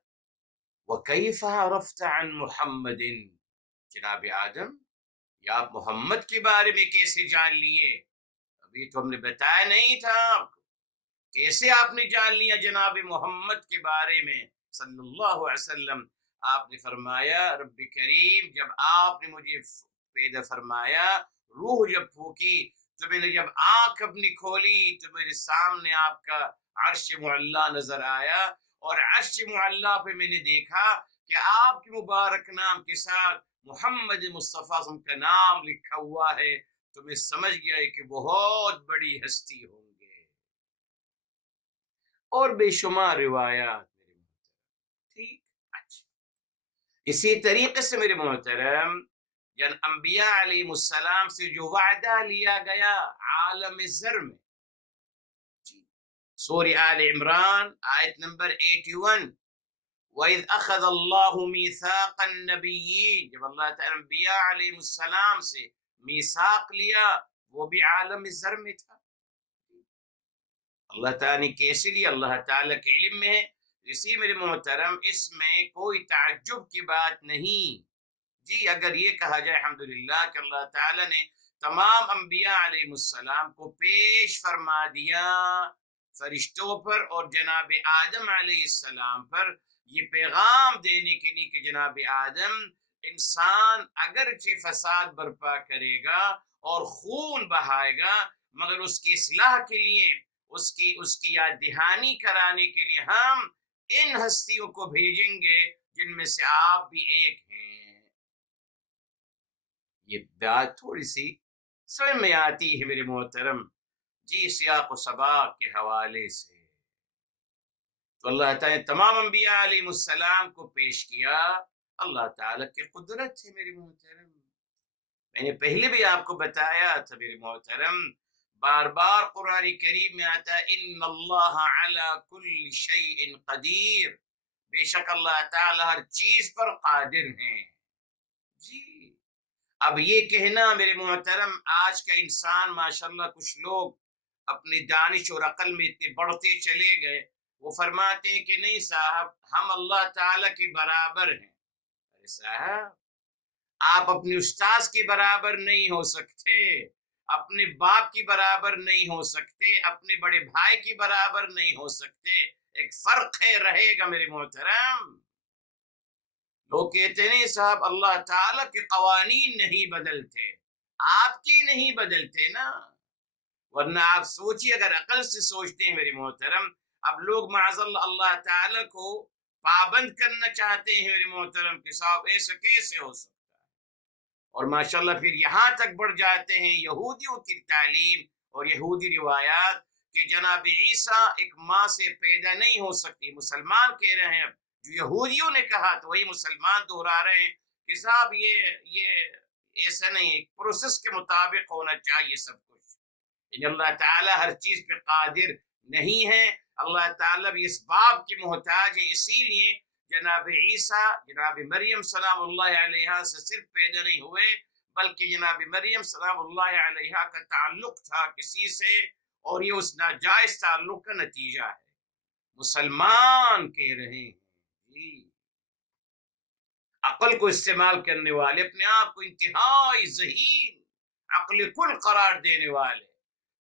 وَكَيْفَ عَرَفْتَ عَنْ مُحَمَّدٍ، جناب آدم یا آپ محمد کے بارے میں کیسے جان لیے؟ ابھی تو ہم نے بتایا نہیں تھا آپ کو، کیسے آپ نے جان لیا جناب محمد کے بارے میں صلی اللہ علیہ وسلم؟ آپ نے فرمایا رب کریم، جب آپ نے مجھے پیدا فرمایا، روح جب پھونکی تو میں نے جب آنکھ اپنی کھولی تو میرے سامنے آپ کا عرش معلیٰ نظر آیا، اور عرش معلیٰ پہ میں نے دیکھا کہ آپ کے مبارک نام کے ساتھ محمد مصطفیٰ صلی اللہ علیہ وسلم کا نام لکھا ہوا ہے، تو میں سمجھ گیا کہ بہت بڑی ہستی ہوں گے۔ اور بے شمار روایات میرے محترم، ٹھیک اچھا۔ اسی طریقے سے میرے محترم، یعنی انبیاء علیہ السلام سے جو وعدہ لیا گیا عالم زر میں، سورہ آل عمران آیت نمبر 81، وَإِذْ أَخَذَ اللَّهُ مِيثَاقَ النَّبِيِّينَ، جب اللہ تعالیٰ انبیاء علیہ السلام سے میثاق لیا، وہ بھی عالم زر میں تھا۔ اللہ تعالیٰ نے کیسے لیا؟ اللہ تعالیٰ کے علم میں ہے۔ اسی میرے محترم، اس میں کوئی تعجب کی بات نہیں جی، اگر یہ کہا جائے الحمدللہ کہ اللہ تعالیٰ نے تمام انبیاء علیہ السلام کو پیش فرما دیا فرشتوں پر اور جناب آدم علیہ السلام پر، یہ پیغام دینے کے لیے کہ جناب آدم، انسان اگرچہ فساد برپا کرے گا اور خون بہائے گا، مگر اس کی اصلاح کے لیے، اس کی یاد دہانی کرانے کے لیے ہم ان ہستیوں کو بھیجیں گے جن میں سے آپ بھی ایک ہیں۔ یہ بات تھوڑی سی سمجھ میں آتی ہے میرے محترم جی، سیاق و سباق کے حوالے سے۔ تو اللہ تعالیٰ نے تمام انبیاء علیہ السلام کو پیش کیا، اللہ تعالیٰ کی قدرت ہے میرے محترم۔ میں نے پہلے بھی آپ کو بتایا تھا میرے محترم، بار بار قرآن کریم میں آتا ہے ان اللہ علی کل شیء قدیر، بے شک اللہ تعالیٰ ہر چیز پر قادر ہیں جی۔ اب یہ کہنا میرے محترم، آج کا انسان ماشاءاللہ کچھ لوگ اپنی دانش اور عقل میں اتنے بڑھتے چلے گئے، وہ فرماتے ہیں کہ نہیں صاحب، ہم اللہ تعالیٰ کے برابر ہیں۔ ارے صاحب، آپ اپنے استاذ کے برابر نہیں ہو سکتے، اپنے باپ کی برابر نہیں ہو سکتے، اپنے بڑے بھائی کی برابر نہیں ہو سکتے، ایک فرق ہے، رہے گا میرے محترم۔ لوگ کہتے نہیں صاحب اللہ تعالیٰ کے قوانین نہیں بدلتے، آپ کے نہیں بدلتے نا، ورنہ آپ سوچیے، اگر عقل سے سوچتے ہیں میرے محترم، اب لوگ معاذ اللہ تعالیٰ کو پابند کرنا چاہتے ہیں میرے محترم کہ صاحب ایسا کیسے ہو سکتا ہے، اور ماشاءاللہ پھر یہاں تک بڑھ جاتے ہیں یہودیوں کی تعلیم اور یہودی روایات کہ جناب عیسیٰ ایک ماں سے پیدا نہیں ہو سکتی۔ مسلمان کہہ رہے ہیں، جو یہودیوں نے کہا تو وہی مسلمان دہرا رہے ہیں کہ صاحب یہ ایسا نہیں، ایک پروسیس کے مطابق ہونا چاہیے سب کچھ۔ ان اللہ تعالیٰ ہر چیز پہ قادر نہیں ہے، اللہ تعالیٰ بھی اس باب کی محتاج ہے، اسی لیے جناب عیسیٰ، جناب مریم سلام اللہ علیہا سے صرف پیدا نہیں ہوئے، بلکہ جناب مریم سلام اللہ علیہا کا تعلق تھا کسی سے، اور یہ اس ناجائز تعلق کا نتیجہ ہے۔ مسلمان کہہ رہے ہیں جی، عقل کو استعمال کرنے والے، اپنے آپ کو انتہائی ذہین عقل کل قرار دینے والے،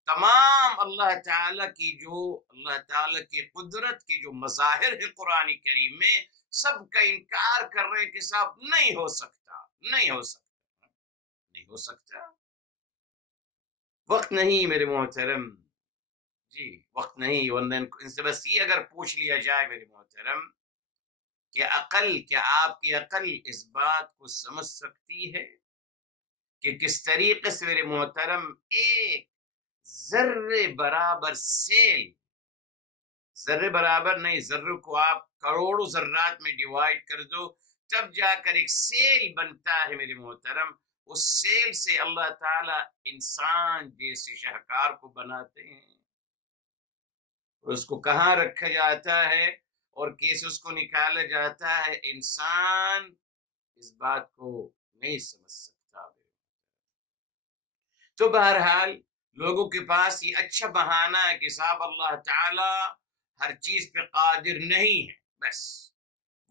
تمام اللہ تعالیٰ کی قدرت کی جو مظاہر ہے قرآن کریم میں، سب کا انکار کر رہے ہیں کہ صاحب نہیں ہو سکتا، نہیں ہو سکتا، نہیں ہو سکتا۔ وقت نہیں میرے محترم، جی وقت نہیں، ورنہ ان سے بس یہ اگر پوچھ لیا جائے میرے محترم کہ کیا آپ کی عقل اس بات کو سمجھ سکتی ہے کہ کس طریقے سے میرے محترم ایک ذرے برابر سیل، ذرے برابر نہیں، ذرے کو آپ کروڑوں ذرات میں ڈیوائیڈ کر دو تب جا کر ایک سیل بنتا ہے میرے محترم، اس سیل سے اللہ تعالیٰ انسان جیسے شاہکار کو بناتے ہیں، اس کو کہاں رکھا جاتا ہے اور کیسے اس کو نکالا جاتا ہے، انسان اس بات کو نہیں سمجھ سکتا۔ تو بہرحال لوگوں کے پاس یہ اچھا بہانہ ہے کہ صاحب اللہ تعالیٰ ہر چیز پہ قادر نہیں ہے، بس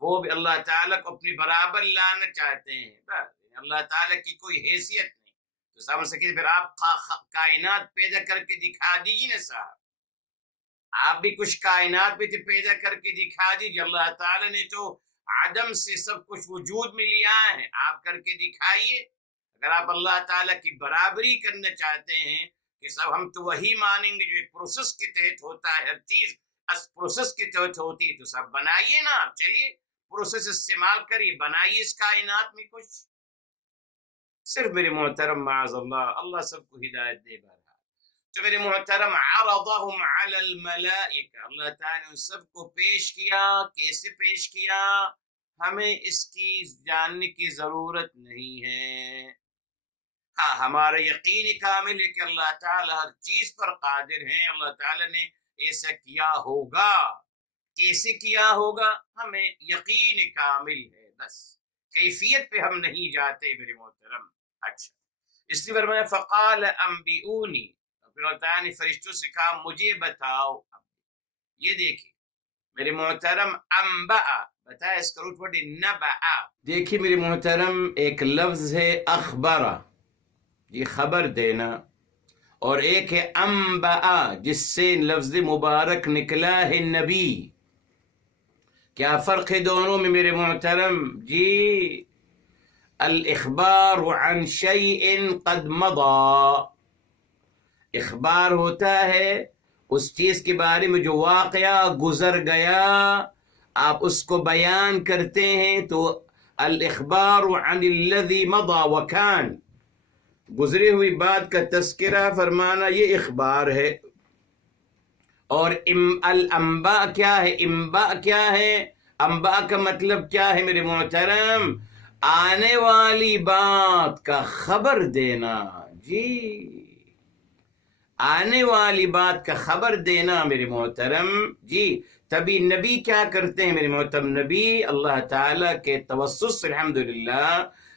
وہ بھی اللہ تعالیٰ کو اپنی برابر لانا چاہتے ہیں، بس اللہ تعالیٰ کی کوئی حیثیت نہیں، تو سمجھ سکے پھر آپ کائنات پیدا کر کے دکھا دیجیے نا صاحب، آپ بھی کچھ کائنات بھی تو پیدا کر کے دکھا دیجیے، اللہ تعالیٰ نے تو عدم سے سب کچھ وجود میں لیا ہے، آپ کر کے دکھائیے۔ اگر آپ اللہ تعالیٰ کی برابری کرنا چاہتے ہیں کہ سب ہم تو وہی مانیں گے جو ایک پروسیس کے تحت ہوتا ہے، ہر چیز اس پروسیس کے تحت ہوتی ہے، تو سب بنائیے نا، آپ چلیے پروسیس استعمال کریے، بنائیے اس کائنات میں کچھ۔ صرف میرے محترم معاذ اللہ سب کو ہدایت دے بہرحال، تو میرے محترم عرضهم علی الملائکہ، اللہ تعالیٰ نے سب کو پیش کیا، کیسے پیش کیا ہمیں اس کی جاننے کی ضرورت نہیں ہے، ہاں ہمارا یقین کامل ہے کہ اللہ تعالیٰ ہر چیز پر قادر ہیں، اللہ تعالیٰ نے ایسا کیا ہوگا، کیسے کیا ہوگا ہمیں یقین کامل ہے، بس کیفیت پہ ہم نہیں جاتے میرے محترم۔ اچھا، اس لیے فرمایا فقال انبئونی، پھر اللہ تعالیٰ نے فرشتوں سے کہا مجھے بتاؤ۔ یہ دیکھیں میرے محترم، انبأ بتایا، اس کا روٹ ورڈ نبأ، دیکھیے میرے محترم ایک لفظ ہے اخبرہ، یہ خبر دینا، اور ایک ہے انبأ جس سے لفظ مبارک نکلا ہے نبی، کیا فرق ہے دونوں میں میرے محترم؟ جی الاخبار عن شیء قد مضى، اخبار ہوتا ہے اس چیز کے بارے میں جو واقعہ گزر گیا، آپ اس کو بیان کرتے ہیں، تو الاخبار عن الذي مضى وكان، گزری ہوئی بات کا تذکرہ فرمانا یہ اخبار ہے۔ اور الانباء کیا ہے؟ انباء کیا ہے؟ انباء کا مطلب کیا ہے میرے محترم؟ آنے والی بات کا خبر دینا، جی آنے والی بات کا خبر دینا میرے محترم، جی تبھی نبی کیا کرتے ہیں میرے محترم؟ نبی اللہ تعالیٰ کے توسط سے الحمدللہ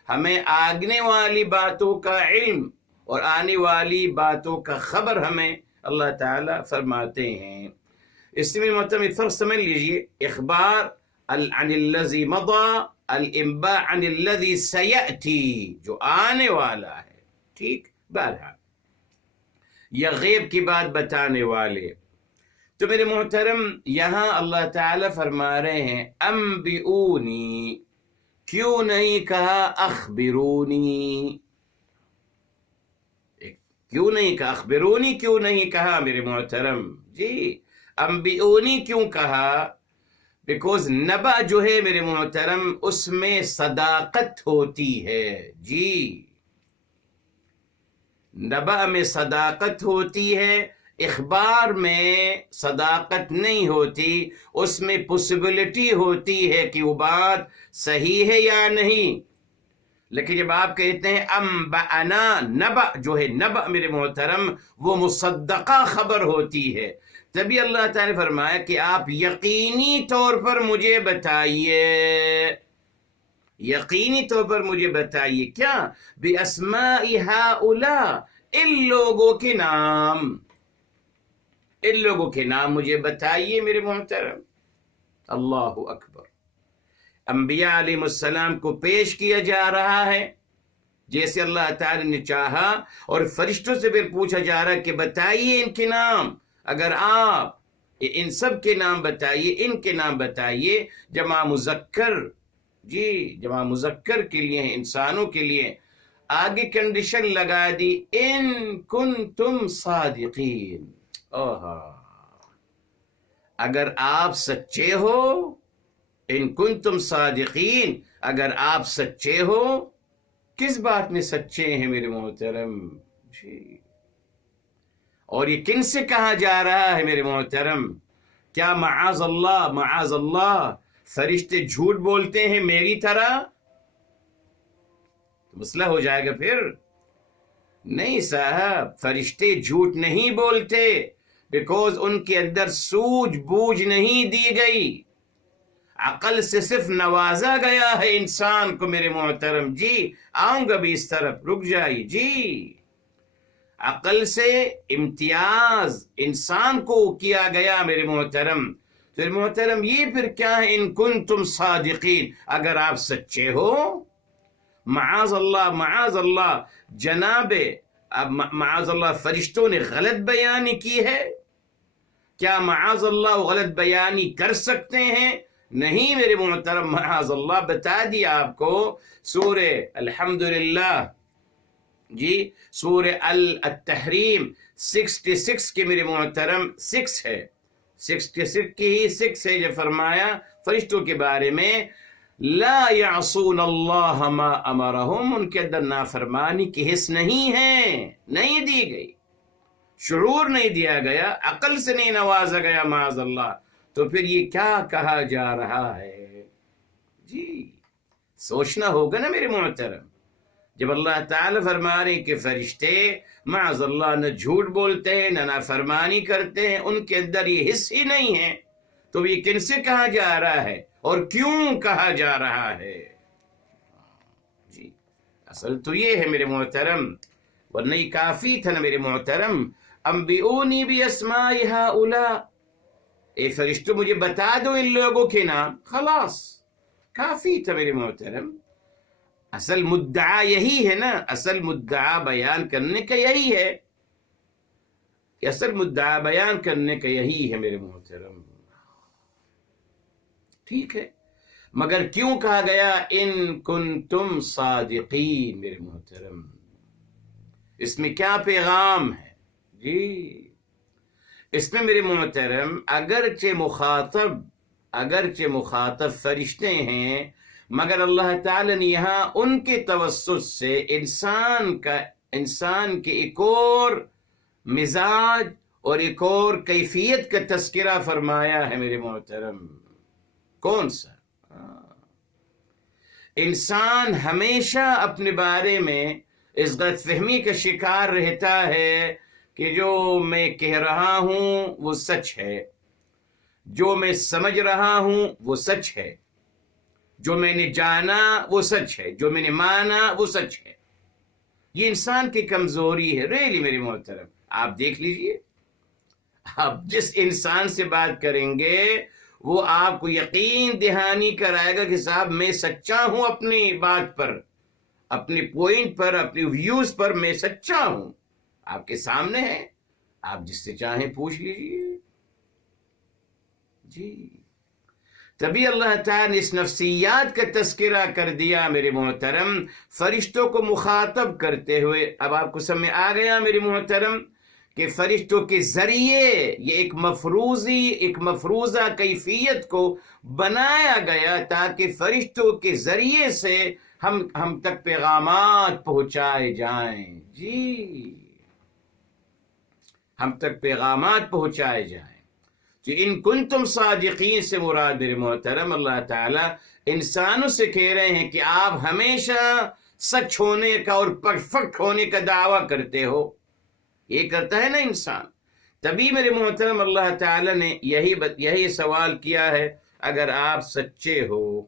ہمیں آگنے والی باتوں کا علم اور آنے والی باتوں کا خبر ہمیں اللہ تعالیٰ فرماتے ہیں۔ اس میں محترم فرق سمجھ لیجئے، اخبار عن الذی مضى، الانباء عن الذی سیأتی، جو آنے والا ہے، ٹھیک، بہرحال یا غیب کی بات بتانے والے۔ تو میرے محترم یہاں اللہ تعالیٰ فرما رہے ہیں انبئونی، کیوں نہیں کہا اخبرونی؟ کیوں نہیں کہا اخبرونی؟ کیوں نہیں کہا میرے محترم؟ جی انبئونی کیوں کہا؟ بیکوز نبأ جو ہے میرے محترم اس میں صداقت ہوتی ہے، جی نبأ میں صداقت ہوتی ہے، اخبار میں صداقت نہیں ہوتی، اس میں پوسیبلٹی ہوتی ہے کہ وہ بات صحیح ہے یا نہیں، لیکن جب آپ کہتے ہیں انبأنا، نبأ جو ہے نبأ میرے محترم وہ مصدقہ خبر ہوتی ہے، تبھی اللہ تعالیٰ نے فرمایا کہ آپ یقینی طور پر مجھے بتائیے، یقینی طور پر مجھے بتائیے، کیا؟ بِأَسْمَاءِ هَؤُلَاء، ان لوگوں کے نام، ان لوگوں کے نام مجھے بتائیے میرے محترم۔ اللہ اکبر، انبیاء علیہ السلام کو پیش کیا جا رہا ہے، جیسے اللہ تعالی نے چاہا، اور فرشتوں سے پھر پوچھا جا رہا کہ بتائیے ان کے نام، اگر آپ ان سب کے نام بتائیے، ان کے نام بتائیے، جمع مذکر، جی جمع مذکر کے لیے، انسانوں کے لیے آگے کنڈیشن لگا دی، ان کنتم صادقین، اگر آپ سچے ہو، ان کنتم صادقین، اگر آپ سچے ہو، کس بات میں سچے ہیں میرے محترم؟ جی، اور یہ کن سے کہا جا رہا ہے میرے محترم؟ کیا معاذ اللہ فرشتے جھوٹ بولتے ہیں میری طرح؟ تو مسئلہ ہو جائے گا پھر۔ نہیں صاحب، فرشتے جھوٹ نہیں بولتے، بیکوز ان کے اندر سوجھ بوجھ نہیں دی گئی، عقل سے صرف نوازا گیا ہے انسان کو میرے محترم۔ جی آؤں گا بھی اس طرف، رک جائیے۔ جی عقل سے امتیاز انسان کو کیا گیا میرے محترم۔ پھر محترم یہ پھر کیا ہے؟ ان کنتم صادقین، اگر آپ سچے ہو، معاذ اللہ جناب، اب معاذ اللہ فرشتوں نے غلط بیانی کی ہے؟ کیا معاذ اللہ غلط بیانی کر سکتے ہیں؟ نہیں میرے محترم، معاذ اللہ بتا دیا آپ کو، سورہ الحمدللہ، جی سورہ التحریم 66 کے میرے محترم 6 ہے، 66 کی ہی 6 ہے، جو فرمایا فرشتوں کے بارے میں، لا یعصون اللہ ما امرہم، ان کے اندر نافرمانی کی حس نہیں ہے، نہیں دی گئی، شعور نہیں دیا گیا، عقل سے نہیں نوازا گیا معاذ اللہ، تو پھر یہ کیا کہا جا رہا ہے؟ جی سوچنا ہوگا نا میرے محترم۔ جب اللہ تعالی فرما رہے کہ فرشتے معاذ اللہ نہ جھوٹ بولتے ہیں، نہ نافرمانی کرتے ہیں، ان کے اندر یہ حس ہی نہیں ہے، تو یہ کن سے کہا جا رہا ہے اور کیوں کہا جا رہا ہے؟ جی اصل تو یہ ہے میرے محترم، ورنہ یہ کافی تھا نا میرے محترم، انبئونی باسماء ہؤلاء، اے فرشتوں مجھے بتا دو ان لوگوں کے نام، خلاص کافی تھا میرے محترم۔ اصل مدعا یہی ہے نا، اصل مدعا بیان کرنے کا یہی ہے، اصل مدعا بیان کرنے کا یہی ہے میرے محترم۔ ٹھیک ہے، مگر کیوں کہا گیا ان کنتم صادقین میرے محترم؟ اس میں کیا پیغام ہے؟ جی اس میں میرے محترم اگرچہ مخاطب فرشتے ہیں، مگر اللہ تعالی نے یہاں ان کے توسط سے انسان کے ایک اور مزاج اور ایک اور کیفیت کا تذکرہ فرمایا ہے میرے محترم۔ کون سا؟ انسان ہمیشہ اپنے بارے میں اس غلط فہمی کا شکار رہتا ہے کہ جو میں کہہ رہا ہوں وہ سچ ہے، جو میں سمجھ رہا ہوں وہ سچ ہے، جو میں نے جانا وہ سچ ہے، جو میں نے مانا وہ سچ ہے۔ یہ انسان کی کمزوری ہے، ریلی میرے محترم۔ آپ دیکھ لیجئے، آپ جس انسان سے بات کریں گے وہ آپ کو یقین دہانی کرائے گا کہ صاحب میں سچا ہوں اپنی بات پر، اپنے پوائنٹ پر، اپنی ویوز پر میں سچا ہوں، آپ کے سامنے ہے، آپ جس سے چاہیں پوچھ لیجئے۔ جی تبھی اللہ تعالیٰ نے اس نفسیات کا تذکرہ کر دیا میرے محترم، فرشتوں کو مخاطب کرتے ہوئے۔ اب آپ کو سمجھ آ گیا میرے محترم کہ فرشتوں کے ذریعے یہ ایک مفروضہ کیفیت کو بنایا گیا تاکہ فرشتوں کے ذریعے سے ہم تک پیغامات پہنچائے جائیں۔ جی ہم تک پیغامات پہنچائے جائیں۔ کہ ان کنتم صادقین سے مراد میرے محترم اللہ تعالیٰ انسانوں سے کہہ رہے ہیں کہ آپ ہمیشہ سچ ہونے کا اور پرفیکٹ ہونے کا دعویٰ کرتے ہو، یہ کرتا ہے نا انسان۔ تبھی میرے محترم اللہ تعالیٰ نے یہی سوال کیا ہے، اگر آپ سچے ہو۔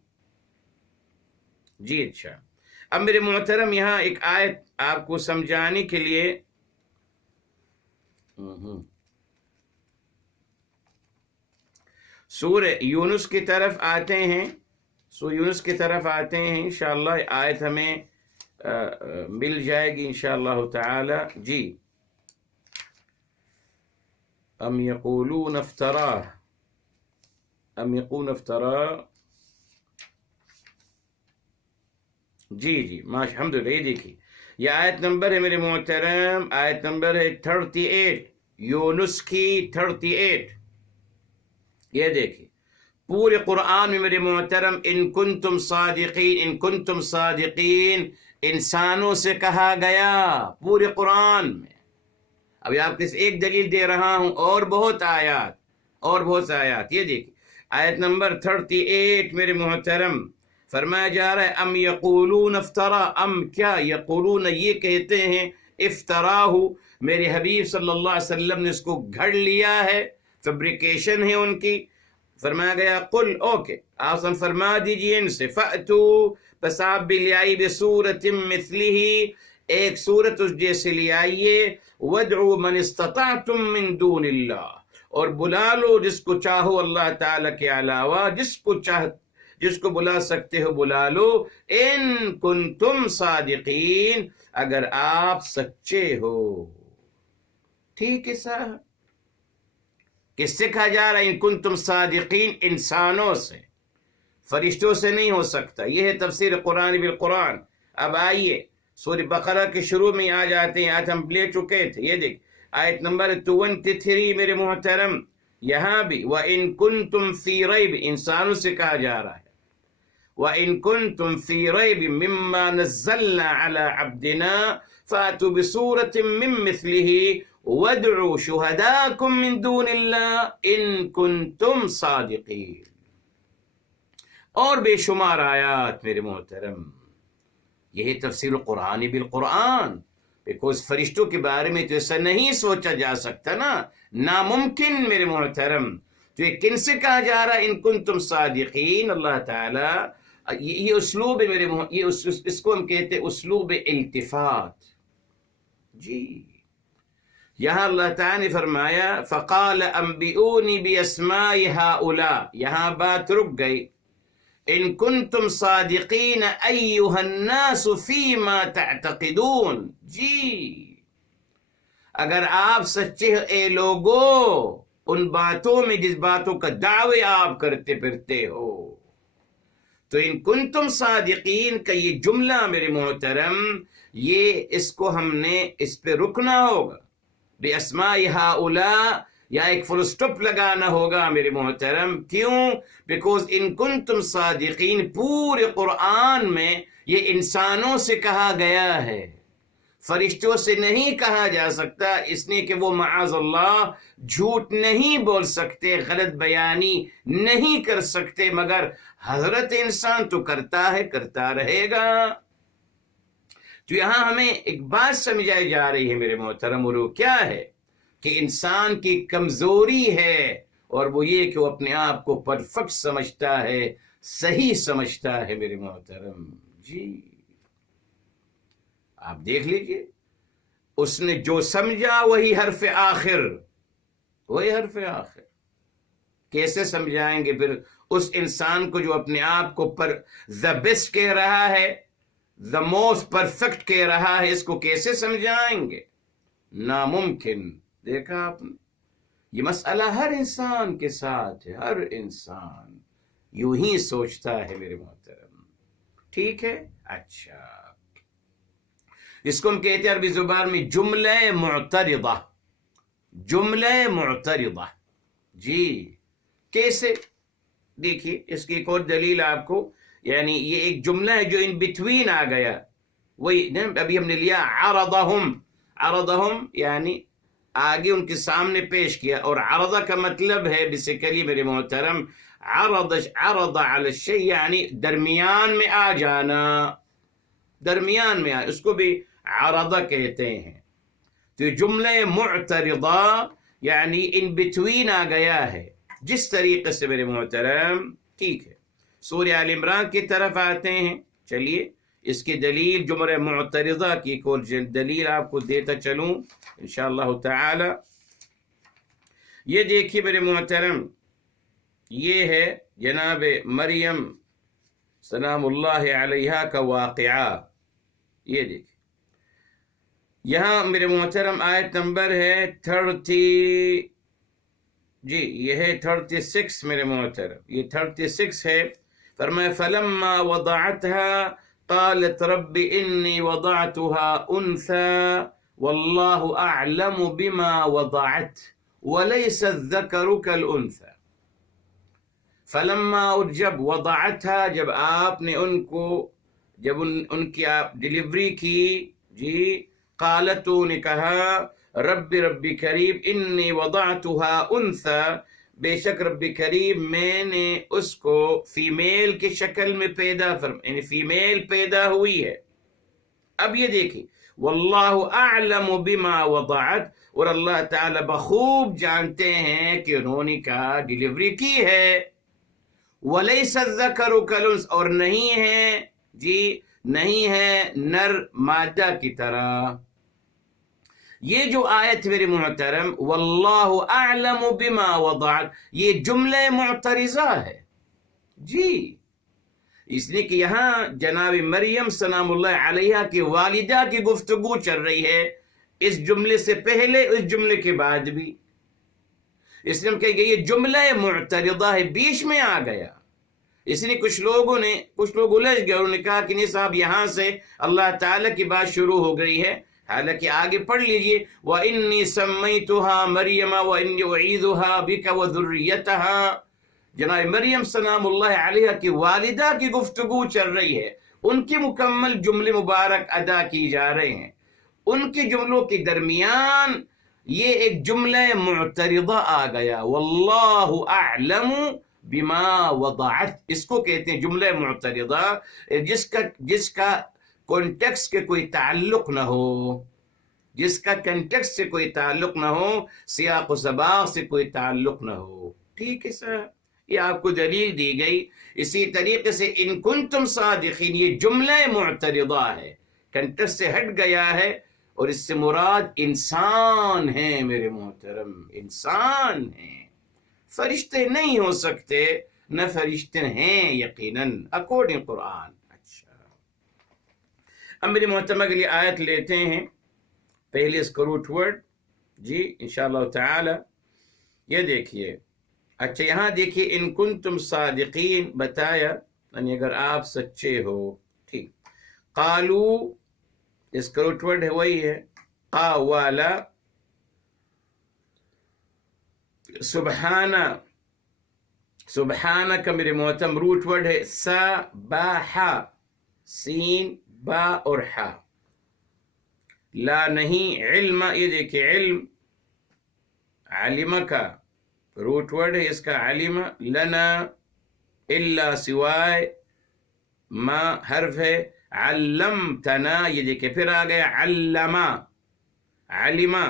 جی اچھا، اب میرے محترم یہاں ایک آیت آپ کو سمجھانے کے لیے سورہ یونس کی طرف آتے ہیں، انشاءاللہ آیت ہمیں مل جائے گی انشاءاللہ تعالی. جی ام یقولون افتراہ، ام یقولون افتراہ. جی ماشاء الحمدللہ. یہ دیکھیے یہ آیت نمبر ہے میرے محترم، آیت نمبر ہے 38، یونس کی 38. یہ دیکھیے پورے قرآن میں میرے محترم ان کنتم صادقین، ان کنتم صادقین انسانوں سے کہا گیا پورے قرآن میں. ابھی آپ کو ایک دلیل دے رہا ہوں، اور بہت آیات، اور بہت آیات. یہ دیکھیے آیت نمبر 38 میرے محترم فرمایا جا رہا ہے ام یقولون افترا، ام کیا یقولون یہ کہتے ہیں افتراہ، میرے حبیب صلی اللہ علیہ وسلم نے اس کو گھڑ لیا ہے، فیبریکیشن ہے ان کی. فرمایا گیا قل، اوکے آپ فرما دیجئے ان سے، فأتو بس آپ بھی لے آئی بصورت مثلہ، ایک صورت اس جیسے لے آئیے، وادعوا من استطعتم من دون اللہ، اور بلا لو جس کو چاہو اللہ تعالی کے علاوہ، جس کو بلا سکتے ہو بلا لو، ان کنتم صادقین اگر آپ سچے ہو. ٹھیک ہے صاحب، کس سے کہا جا رہا ہے ان کنتم صادقین؟ انسانوں سے، فرشتوں سے نہیں ہو سکتا. یہ ہے تفسیر قرآن بالقرآن. اب آئیے سورہ بقرہ کے شروع میں آ جاتے ہیں، آج ہم لے چکے تھے. یہ دیکھ آیت نمبر 23 میرے محترم، یہاں بھی وَإِن كُنتُمْ فِي رَيْبٍ، انسانوں سے کہا جا رہا ہے وَإِن كُنتُمْ فِي رَيْبٍ مِّمَّا نَزَّلْنَا عَلَىٰ عَبْدِنَا فَأْتُوا بِصُورَةٍ مِّن مِّثْلِهِ وَادْعُوا شُهَدَاءَكُم مِّن دُونِ اللَّهِ إِن كُنتُمْ صَادِقِينَ. اور بے شمار آیات میرے محترم. یہی تفسیر قرآن بالقرآن. بیکوز فرشتوں کے بارے میں تو ایسا نہیں سوچا جا سکتا نا، ناممکن میرے محترم. تو یہ کن سے کہا جا رہا ہے ان کنتم صادقین؟ اللہ تعالی یہ اسلوب ہے میرے یہ اس کو ہم کہتے ہیں اسلوب التفات. جی یہاں اللہ تعالی نے فرمایا فقال انبئونی باسماء ہؤلاء، یہاں بات رک گئی. ان کنتم صادقین ایھا الناس فیما تعتقدون. جی اگر آپ سچے اے لوگو ان باتوں میں جس باتوں کا دعوے آپ کرتے پھرتے ہو، تو ان کنتم صادقین کا یہ جملہ میرے محترم، یہ اس کو ہم نے اس پہ رکنا ہوگا. باسماء ہؤلاء یا ایک فل سٹاپ لگانا ہوگا میرے محترم. کیوں؟ بیکوز ان کنتم صادقین پورے قرآن میں یہ انسانوں سے کہا گیا ہے، فرشتوں سے نہیں کہا جا سکتا، اس لیے کہ وہ معاذ اللہ جھوٹ نہیں بول سکتے، غلط بیانی نہیں کر سکتے، مگر حضرت انسان تو کرتا ہے، کرتا رہے گا. تو یہاں ہمیں ایک بات سمجھائی جا رہی ہے میرے محترم، اور وہ کیا ہے کہ انسان کی کمزوری ہے، اور وہ یہ کہ وہ اپنے آپ کو پرفیکٹ سمجھتا ہے، صحیح سمجھتا ہے میرے محترم. جی آپ دیکھ لیجئے، اس نے جو سمجھا وہی حرف آخر، وہی حرف آخر. کیسے سمجھائیں گے پھر اس انسان کو جو اپنے آپ کو پر the best کہہ رہا ہے، the most perfect کہہ رہا ہے، اس کو کیسے سمجھائیں گے؟ ناممکن. دیکھا آپ نے، یہ مسئلہ ہر انسان کے ساتھ ہے، ہر انسان یوں ہی سوچتا ہے میرے محترم. ٹھیک ہے. اچھا، اس کو ہم کہتے ہیں عربی زبان میں جملہ معترضہ. جملہ معترضہ. جی کیسے؟ دیکھیے اس کی ایک اور دلیل آپ کو، یعنی یہ ایک جملہ ہے جو ان بٹوین آ گیا. وہی ابھی ہم نے لیا عرضہم، عرضہم یعنی آگے ان کے سامنے پیش کیا، اور عرضہ کا مطلب ہے بیسیکلی میرے محترم عرض علی الشیء یعنی درمیان میں آ جانا، درمیان میں آ، اس کو بھی عرضہ کہتے ہیں. تو جملہ معترضہ یعنی ان بٹوین آ گیا ہے. جس طریقے سے میرے محترم، ٹھیک ہے، سورہ آل عمران کی طرف آتے ہیں. چلیے اس کی دلیل جملہ معترضہ کی ایک اور دلیل آپ کو دیتا چلوں انشاءاللہ تعالی. یہ دیکھیے میرے محترم، یہ ہے جناب مریم سلام اللہ علیہا کا واقعہ. یہ دیکھیں یہاں میرے محترم آیت نمبر ہے 30، جی یہ ہے 36 میرے محترم، یہ 36 ہے۔ فرمایا فلما وضعتها قالت رب انی وضعتها انثى واللہ اعلم بما وضعت وليس الذکر كالانثى۔ فلما، اور جب وضعتها، جب آپ نے ان کو، جب ان کی آپ ڈلیوری کی، جی قالت تو نے کہا رب کریم انی وضعتها انثى، بے شک رب کریم میں نے اس کو فیمیل کی شکل میں پیدا یعنی فیمیل پیدا ہوئی ہے۔ اب یہ دیکھیں واللہ اعلم بما وضعت، اور اللہ تعالی بخوب جانتے ہیں کہ انہوں نے کہا ڈلیوری کی ہے۔ وَلَيْسَ الذَّكَرُ كَالْأُنثىٰ، اور نہیں ہے، جی نہیں ہے نر مادہ کی طرح۔ یہ جو آیت میرے محترم واللہ اعلم بما وضعت، یہ جملہ معترضہ ہے، جی اس لیے کہ یہاں جناب مریم سلام اللہ علیہا کی والدہ کی گفتگو چل رہی ہے، اس جملے سے پہلے، اس جملے کے بعد بھی۔ اس لیے ہم کہیں گے یہ جملہ معترضہ ہے، بیچ میں آ گیا۔ اس لیے کچھ لوگ الجھ گئے، انہوں نے کہا کہ نہیں صاحب یہاں سے اللہ تعالیٰ کی بات شروع ہو گئی ہے، حالانکہ آگے پڑھ لیجئے وَإِنِّي سَمَّيْتُهَا مَرْيَمَ وَإِنِّي أُعِيذُهَا بِكَ وَذُرِّيَّتَهَا۔ جناب مریم سلام اللہ علیہ کی والدہ کی گفتگو چل رہی ہے، ان کے مکمل جملے مبارک ادا کی جا رہے ہیں، ان کے جملوں کے درمیان یہ ایک جملہ معترضہ آ گیا واللہ اعلم بما وضعت، اس کو کہتے ہیں جملہ معترضہ، جس کا کانٹیکسٹ کے کوئی تعلق نہ ہو، جس کا کنٹیکسٹ سے کوئی تعلق نہ ہو، سیاق و سباق سے کوئی تعلق نہ ہو۔ ٹھیک ہے سر، یہ آپ کو دلیل دی گئی۔ اسی طریقے سے ان کنتم صادقین، یہ جملہ معترضہ ہے، کنٹیکسٹ سے ہٹ گیا ہے، اور اس سے مراد انسان ہیں میرے محترم، انسان ہیں، فرشتے نہیں ہو سکتے، نہ فرشتے ہیں یقیناً اکارڈنگ قرآن۔ اچھا اب میرے محترم اگلی آیت لیتے ہیں، پہلے اس کا روٹ ورڈ، جی انشاءاللہ تعالی یہ دیکھیے۔ اچھا یہاں دیکھیے ان کنتم صادقین، بتایا یعنی اگر آپ سچے ہو، ٹھیک۔ قالو، اس کا روٹ ورڈ ہے وہی ہے قاوالا، سبحانہ، سبحانہ کا میرے محترم روٹ ورڈ ہے سباحا، سین با اور حا، لا نہیں، علم، یہ دیکھیں علم، علم کا روٹ ورڈ ہے اس کا علم، لنا، الا سوائے، ما حرف ہے، علمتنا، یہ دیکھیں پھر آ گیا علما، علما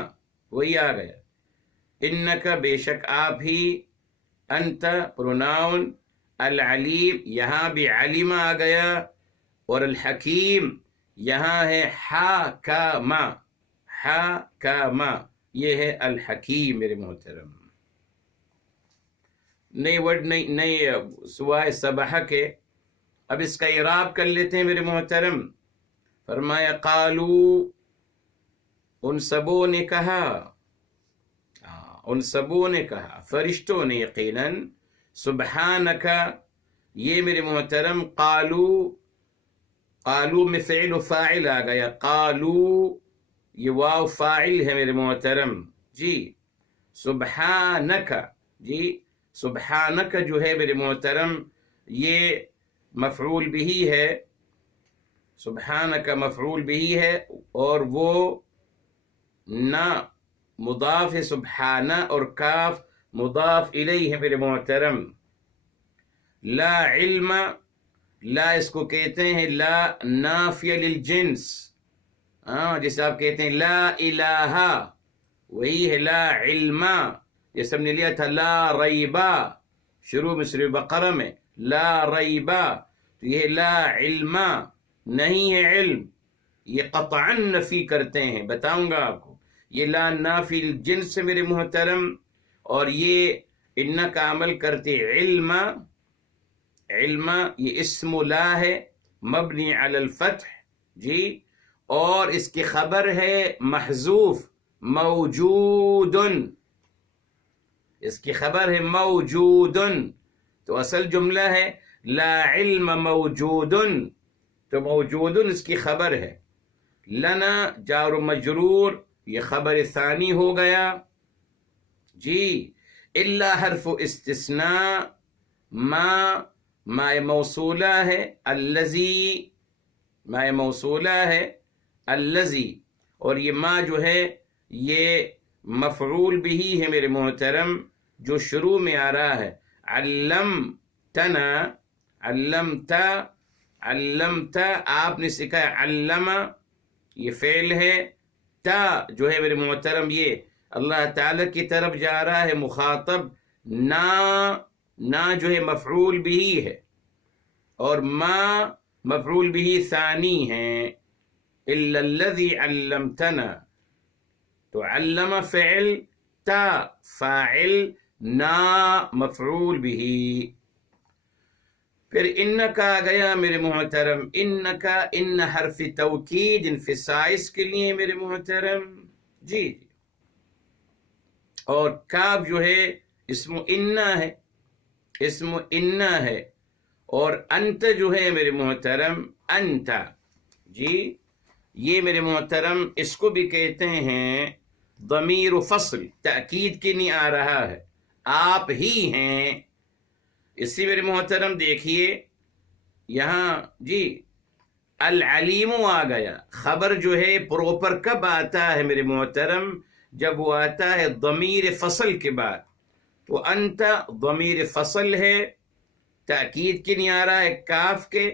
وہی آ گیا، انکا بے شک آپ ہی، انت پروناؤن، العلیم یہاں بھی علم آ گیا، اور الحکیم یہاں ہے حاکما، حاکما یہ ہے الحکیم میرے محترم۔ نئی ورڈ نئی سوائے سبح کے۔ اب اس کا اعراب کر لیتے ہیں میرے محترم۔ فرمایا قالو، ان سبوں نے کہا، ان سبوں نے کہا، فرشتوں نے یقیناً، سبحانکا، یہ میرے محترم قالو، قالو میں فعل و فاعل آ گیا، قالو یہ واو فاعل ہے میرے محترم، جی سبحانکا، جی سبحانکا جو ہے میرے محترم یہ مفعول بھی ہے، سبحانکا مفعول بھی ہے، اور وہ نہ مضاف سبحانہ، اور کاف مضاف الیہ ہے میرے محترم۔ لا علم، لا اس کو کہتے ہیں لا نافیہ للجنس، جسے آپ کہتے ہیں لا الہ، وہی ہے لا علم، جیسے ہم نے لیا تھا لا ریبا شروع میں سورہ بقرہ میں، لا ریبا، تو یہ لا علم، نہیں ہے علم، یہ قطعاً نفی کرتے ہیں، بتاؤں گا آپ کو، یہ لا نافی الجنس سے میرے محترم، اور یہ ان کا عمل کرتے علم، علم یہ اسم لا ہے مبنی علی الفتح، جی اور اس کی خبر ہے محذوف موجود، اس کی خبر ہے موجود، تو اصل جملہ ہے لا علم موجود، تو موجود اس کی خبر ہے، لنا جار و مجرور یہ خبر ثانی ہو گیا جی، الا حرف استثناء، ما موصولہ ہے، الذی ما موصولہ ہے، الذی، اور یہ ما جو ہے یہ مفعول بھی ہے میرے محترم، جو شروع میں آ رہا ہے، علمتنا، علمتا، علمتا آپ نے سکھایا، علم یہ فعل ہے، تا جو ہے میرے محترم یہ اللہ تعالی کی طرف جا رہا ہے مخاطب، نا جو ہے مفعول بھی ہے، اور ما مفعول بھی ثانی ہے، الا الذی علمتنا، تو علم فعل، تا فاعل، نا مفعول بھی، پھر انکا آ گیا میرے محترم، انکا ان حرف توکید انفسائز کے لیے میرے محترم جی، اور کاف جو ہے اسم انا ہے، اسم انا ہے، اور انت جو ہے میرے محترم انت جی، یہ میرے محترم اس کو بھی کہتے ہیں ضمیر فصل، تأکید کے نہیں آ رہا ہے، آپ ہی ہیں، اسی میرے محترم دیکھیے یہاں جی العلیم آ گیا، خبر جو ہے پروپر کب آتا ہے میرے محترم، جب وہ آتا ہے ضمیر فصل کے بعد، تو انت ضمیر فصل ہے، تأکید کی نہیں آ رہا ہے کاف کے،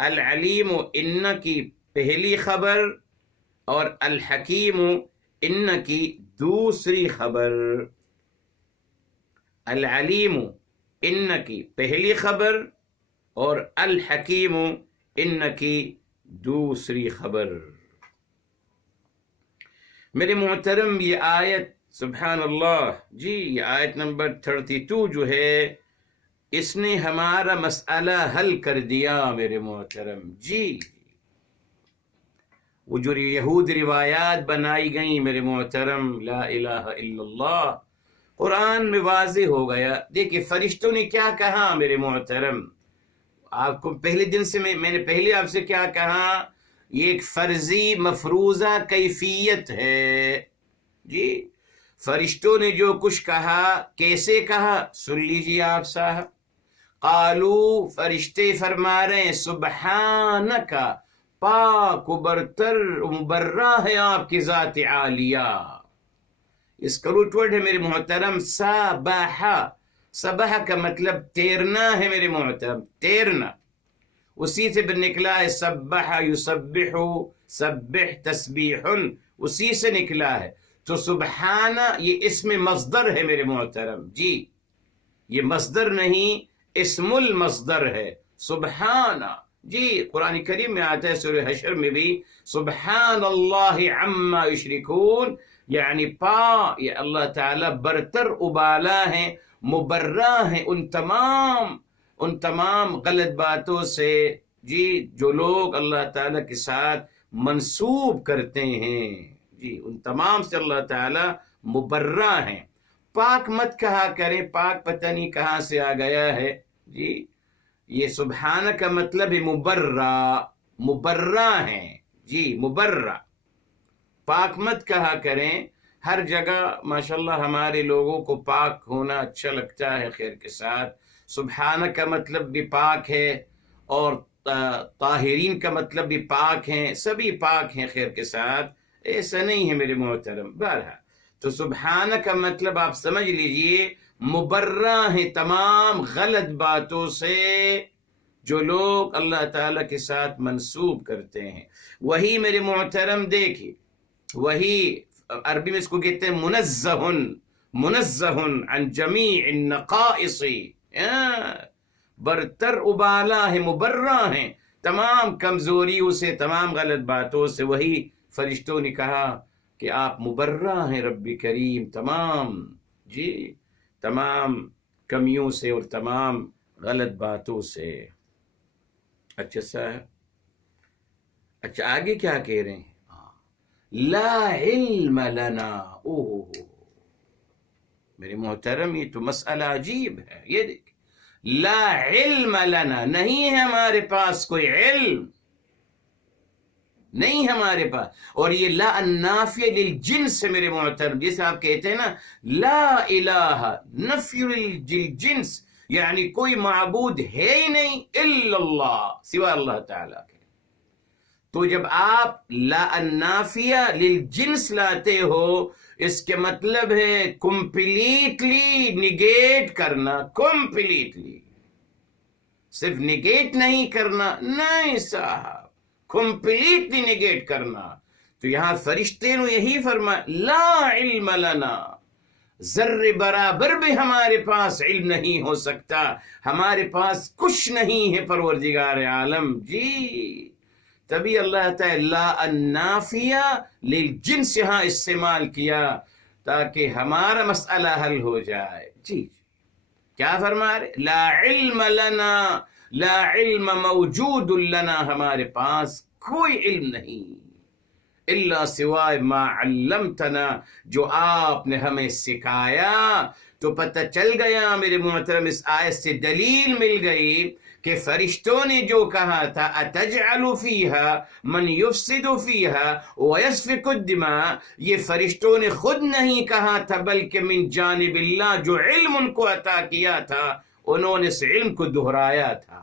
العلیم ان کی پہلی خبر، اور الحکیم ان کی دوسری خبر، العلیم ان کی پہلی خبر اور الحکیم ان کی دوسری خبر۔ میرے محترم یہ آیت سبحان اللہ جی، یہ آیت نمبر 32 جو ہے اس نے ہمارا مسئلہ حل کر دیا میرے محترم جی، وہ جو یہود روایات بنائی گئیں میرے محترم، لا الہ الا اللہ، قرآن میں واضح ہو گیا۔ دیکھیں فرشتوں نے کیا کہا میرے محترم، آپ کو پہلے دن سے میں نے پہلے آپ سے کیا کہا، یہ ایک فرضی مفروضہ کیفیت ہے جی، فرشتوں نے جو کچھ کہا کیسے کہا سن لیجیے آپ صاحب، قالو فرشتے فرما رہے ہیں سبحانکا، پاک و برتر و مبرہ ہے آپ کی ذات عالیہ، اس کا روٹ ورڈ ہے میرے محترم سبحہ، سبح کا مطلب تیرنا ہے میرے محترم، تیرنا، اسی سے بھی نکلا ہے سبح یسبح، سبح تسبیح، اسی سے نکلا ہے، تو سبحانہ یہ اسم مصدر ہے میرے محترم جی، یہ مصدر نہیں اسم المصدر ہے، سبحانہ جی، قرآن کریم میں آتا ہے سورہ حشر میں بھی سبحان اللہ عما یشرکون، یعنی یہ اللہ تعالی برتر ابالا ہیں، مبرہ ہیں ان تمام غلط باتوں سے جی، جو لوگ اللہ تعالی کے ساتھ منسوب کرتے ہیں جی، ان تمام سے اللہ تعالی مبرہ ہیں، پاک مت کہا کریں، پاک پتہ نہیں کہاں سے آ گیا ہے جی، یہ سبحانہ کا مطلب ہے مبرہ ہیں جی، مبرہ، پاک مت کہا کریں، ہر جگہ ماشاءاللہ ہمارے لوگوں کو پاک ہونا اچھا لگتا ہے خیر کے ساتھ، سبحانہ کا مطلب بھی پاک ہے، اور طاہرین کا مطلب بھی پاک ہیں، سبھی پاک ہیں خیر کے ساتھ، ایسا نہیں ہے میرے محترم، بہرحال تو سبحانہ کا مطلب آپ سمجھ لیجئے مبرہ ہیں تمام غلط باتوں سے جو لوگ اللہ تعالیٰ کے ساتھ منسوب کرتے ہیں، وہی میرے محترم دیکھیے، وہی عربی میں اس کو کہتے ہیں منزہ عن جمیع النقائص، برتر ابالا ہے، مبرہ ہیں تمام کمزوریوں سے، تمام غلط باتوں سے، وہی فرشتوں نے کہا کہ آپ مبرہ ہیں رب کریم تمام کمیوں سے اور تمام غلط باتوں سے۔ اچھا صاحب، اچھا آگے کیا کہہ رہے ہیں، لا علم لنا. میرے محترم یہ تو مسئلہ عجیب ہے. یہ دیکھ، لا علم لنا، نہیں ہے ہمارے پاس کوئی علم، نہیں ہمارے پاس. اور یہ لا النافیہ للجنس ہے میرے محترم. جیسے آپ کہتے ہیں نا لا الہ، نفی للجنس، یعنی کوئی معبود ہے ہی نہیں الا اللہ، سوا اللہ تعالیٰ کے. تو جب آپ لا النافیہ للجنس لاتے ہو، اس کے مطلب ہے کمپلیٹلی نگیٹ کرنا. کمپلیٹلی، صرف نگیٹ نہیں کرنا، نہیں صاحب، کمپلیٹلی نگیٹ کرنا. تو یہاں فرشتے نے یہی فرمایا لا علم لنا، ذرے برابر بھی ہمارے پاس علم نہیں ہو سکتا، ہمارے پاس کچھ نہیں ہے پروردگار عالم. جی تبھی اللہ تعالی لا النافیہ للجنس یہاں استعمال کیا تاکہ ہمارا مسئلہ حل ہو جائے. جی کیا فرما رہے؟ لا علم لنا، لا علم موجود لنا، ہمارے پاس کوئی علم نہیں الا سوائے ما علمتنا، جو آپ نے ہمیں سکھایا. تو پتہ چل گیا میرے محترم، اس آیت سے دلیل مل گئی کہ فرشتوں نے جو کہا تھا اتجعل فیہا من یفسد فیہا ویسفک الدماء، یہ فرشتوں نے خود نہیں کہا تھا بلکہ من جانب اللہ، جو علم ان کو عطا کیا تھا انہوں نے اس علم کو دہرایا تھا.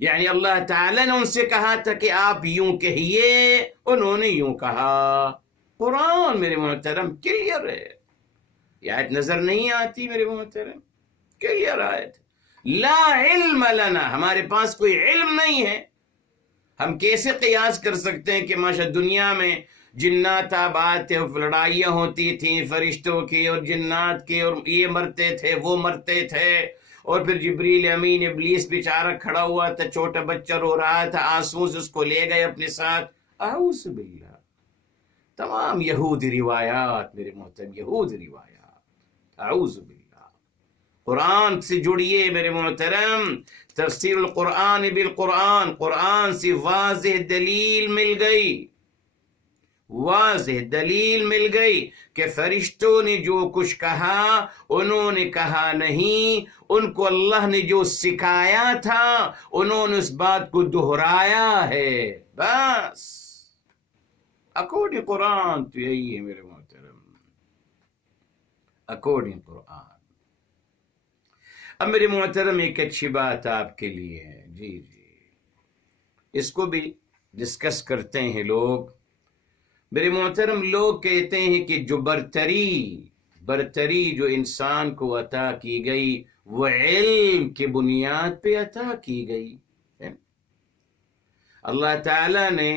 یعنی اللہ تعالیٰ نے ان سے کہا تھا کہ آپ یوں کہیے، انہوں نے یوں کہا. قرآن میرے محترم کلیئر ہے. یہ آیت نظر نہیں آتی میرے محترم؟ کلیئر آیت. لا علم لنا، ہمارے پاس کوئی علم نہیں ہے. ہم کیسے قیاس کر سکتے ہیں کہ ماشاء دنیا میں جنات آباد تھے، لڑائیاں ہوتی تھیں فرشتوں کی اور جنات کی، اور یہ مرتے تھے وہ مرتے تھے، اور پھر جبریل امین ابلیس بیچارہ کھڑا ہوا تھا، چھوٹا بچہ رو رہا تھا، آنسوں سے اس کو لے گئے اپنے ساتھ. اعوذ باللہ. تمام یہودی روایات میرے محترم، یہودی روایات، اعوذ باللہ. قرآن سے جڑیے میرے محترم. تفسیر القرآن بالقرآن، قرآن سے واضح دلیل مل گئی، واضح دلیل مل گئی کہ فرشتوں نے جو کچھ کہا انہوں نے کہا نہیں، ان کو اللہ نے جو سکھایا تھا انہوں نے اس بات کو دہرایا ہے بس. اکارڈنگ قرآن تو یہی ہے میرے محترم، اکارڈنگ قرآن. اب میرے محترم ایک اچھی بات آپ کے لیے ہے، جی اس کو بھی ڈسکس کرتے ہیں لوگ. میرے محترم لوگ کہتے ہیں کہ جو برتری جو انسان کو عطا کی گئی وہ علم کی بنیاد پہ عطا کی گئی. اللہ تعالیٰ نے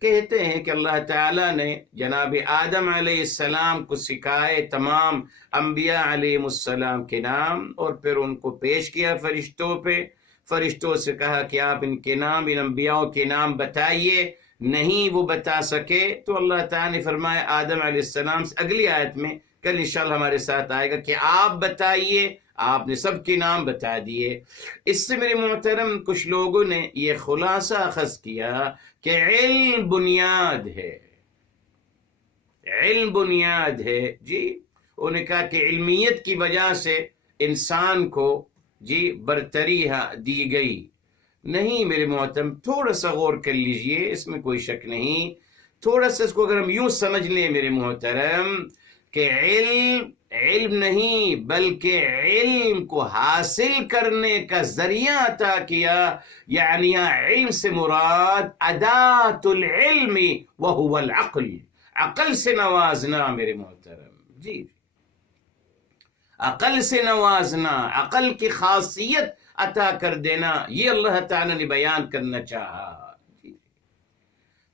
کہتے ہیں کہ اللہ تعالیٰ نے جناب آدم علیہ السلام کو سکھائے تمام انبیاء علیہ السلام کے نام، اور پھر ان کو پیش کیا فرشتوں پہ. فرشتوں سے کہا کہ آپ ان کے نام، ان انبیاء کے نام بتائیے. نہیں وہ بتا سکے تو اللہ تعالیٰ نے فرمایا آدم علیہ السلام سے، اگلی آیت میں کل انشاءاللہ ہمارے ساتھ آئے گا، کہ آپ بتائیے. آپ نے سب کے نام بتا دیے. اس سے میرے محترم کچھ لوگوں نے یہ خلاصہ اخذ کیا کہ علم بنیاد ہے، علم بنیاد ہے. جی انہوں نے کہا کہ علمیت کی وجہ سے انسان کو جی برتری دی گئی. نہیں میرے محترم، تھوڑا سا غور کر لیجئے، اس میں کوئی شک نہیں. تھوڑا سا اس کو اگر ہم یوں سمجھ لیں میرے محترم کہ علم نہیں بلکہ علم کو حاصل کرنے کا ذریعہ عطا کیا، یعنی علم سے مراد ادات العلم وہو العقل، عقل سے نوازنا میرے محترم. جی عقل سے نوازنا، عقل کی خاصیت عطا کر دینا، یہ اللہ تعالیٰ نے بیان کرنا چاہا.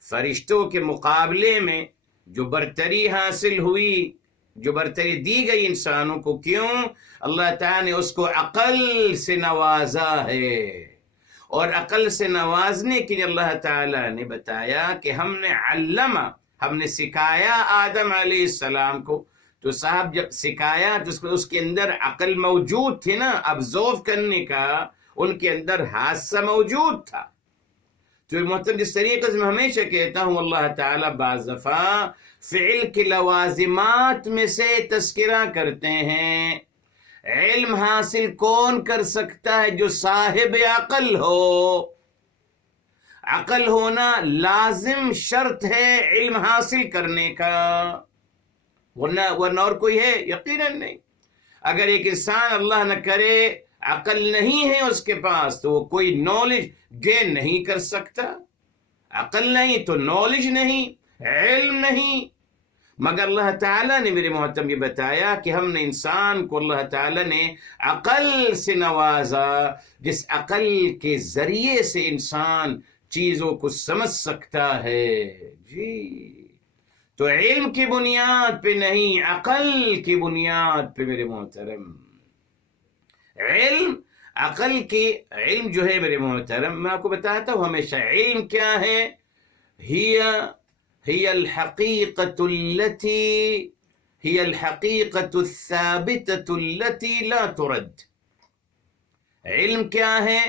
فرشتوں کے مقابلے میں جو برتری حاصل ہوئی، جو برتری دی گئی انسانوں کو، کیوں؟ اللہ تعالیٰ نے اس کو عقل سے نوازا ہے. اور عقل سے نوازنے کے لیے اللہ تعالیٰ نے بتایا کہ ہم نے سکھایا آدم علیہ السلام کو. تو صاحب جب سکھایا تو اس کے اندر عقل موجود تھی نا، ابزرو کرنے کا، ان کے اندر حادثہ موجود تھا. تو محترم جس طریقے سے میں ہمیشہ کہتا ہوں اللہ تعالیٰ بعض دفعہ فعل کے لوازمات میں سے تذکرہ کرتے ہیں۔ علم حاصل کون کر سکتا ہے؟ جو صاحب عقل ہو۔ عقل ہونا لازم شرط ہے علم حاصل کرنے کا، ورنہ اور کوئی ہے؟ یقیناً نہیں۔ اگر ایک انسان اللہ نہ کرے عقل نہیں ہے اس کے پاس تو وہ کوئی نالج گین نہیں کر سکتا۔ عقل نہیں تو نالج نہیں، علم نہیں۔ مگر اللہ تعالیٰ نے میرے محترم یہ بتایا کہ ہم نے انسان کو اللہ تعالیٰ نے عقل سے نوازا، جس عقل کے ذریعے سے انسان چیزوں کو سمجھ سکتا ہے۔ جی تو علم کی بنیاد پہ نہیں، عقل کی بنیاد پہ میرے محترم۔ علم جو ہے میرے محترم، میں آپ کو بتاتا ہوں ہمیشہ علم کیا ہے۔ هي الحقيقة الثابتة التي لا ترد۔ علم کیا ہے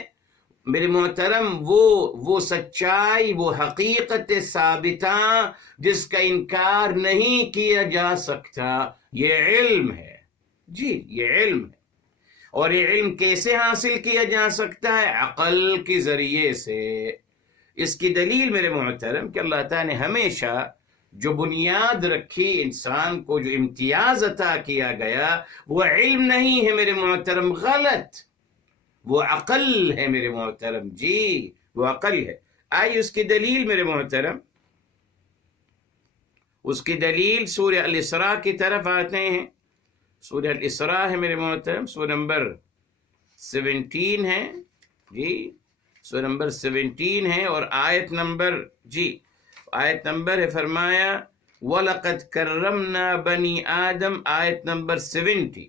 میرے محترم؟ وہ سچائی، وہ حقیقت ثابتہ جس کا انکار نہیں کیا جا سکتا، یہ علم ہے۔ جی یہ علم ہے، اور یہ علم کیسے حاصل کیا جا سکتا ہے؟ عقل کے ذریعے سے۔ اس کی دلیل میرے محترم کہ اللہ تعالیٰ نے ہمیشہ جو بنیاد رکھی انسان کو، جو امتیاز عطا کیا گیا، وہ علم نہیں ہے میرے محترم، غلط، وہ عقل ہے میرے محترم۔ جی وہ عقل ہے۔ آئیے اس کی دلیل میرے محترم، اس کی دلیل سورہ الاسراء کی طرف آتے ہیں۔ سورہ الاسراء ہے میرے محترم، سورہ نمبر 17 ہے۔ جی سورہ نمبر 17 ہے، اور آیت نمبر ہے فرمایا وَلَقَدْ كَرَّمْنَا بَنِي آدم، آیت نمبر 70۔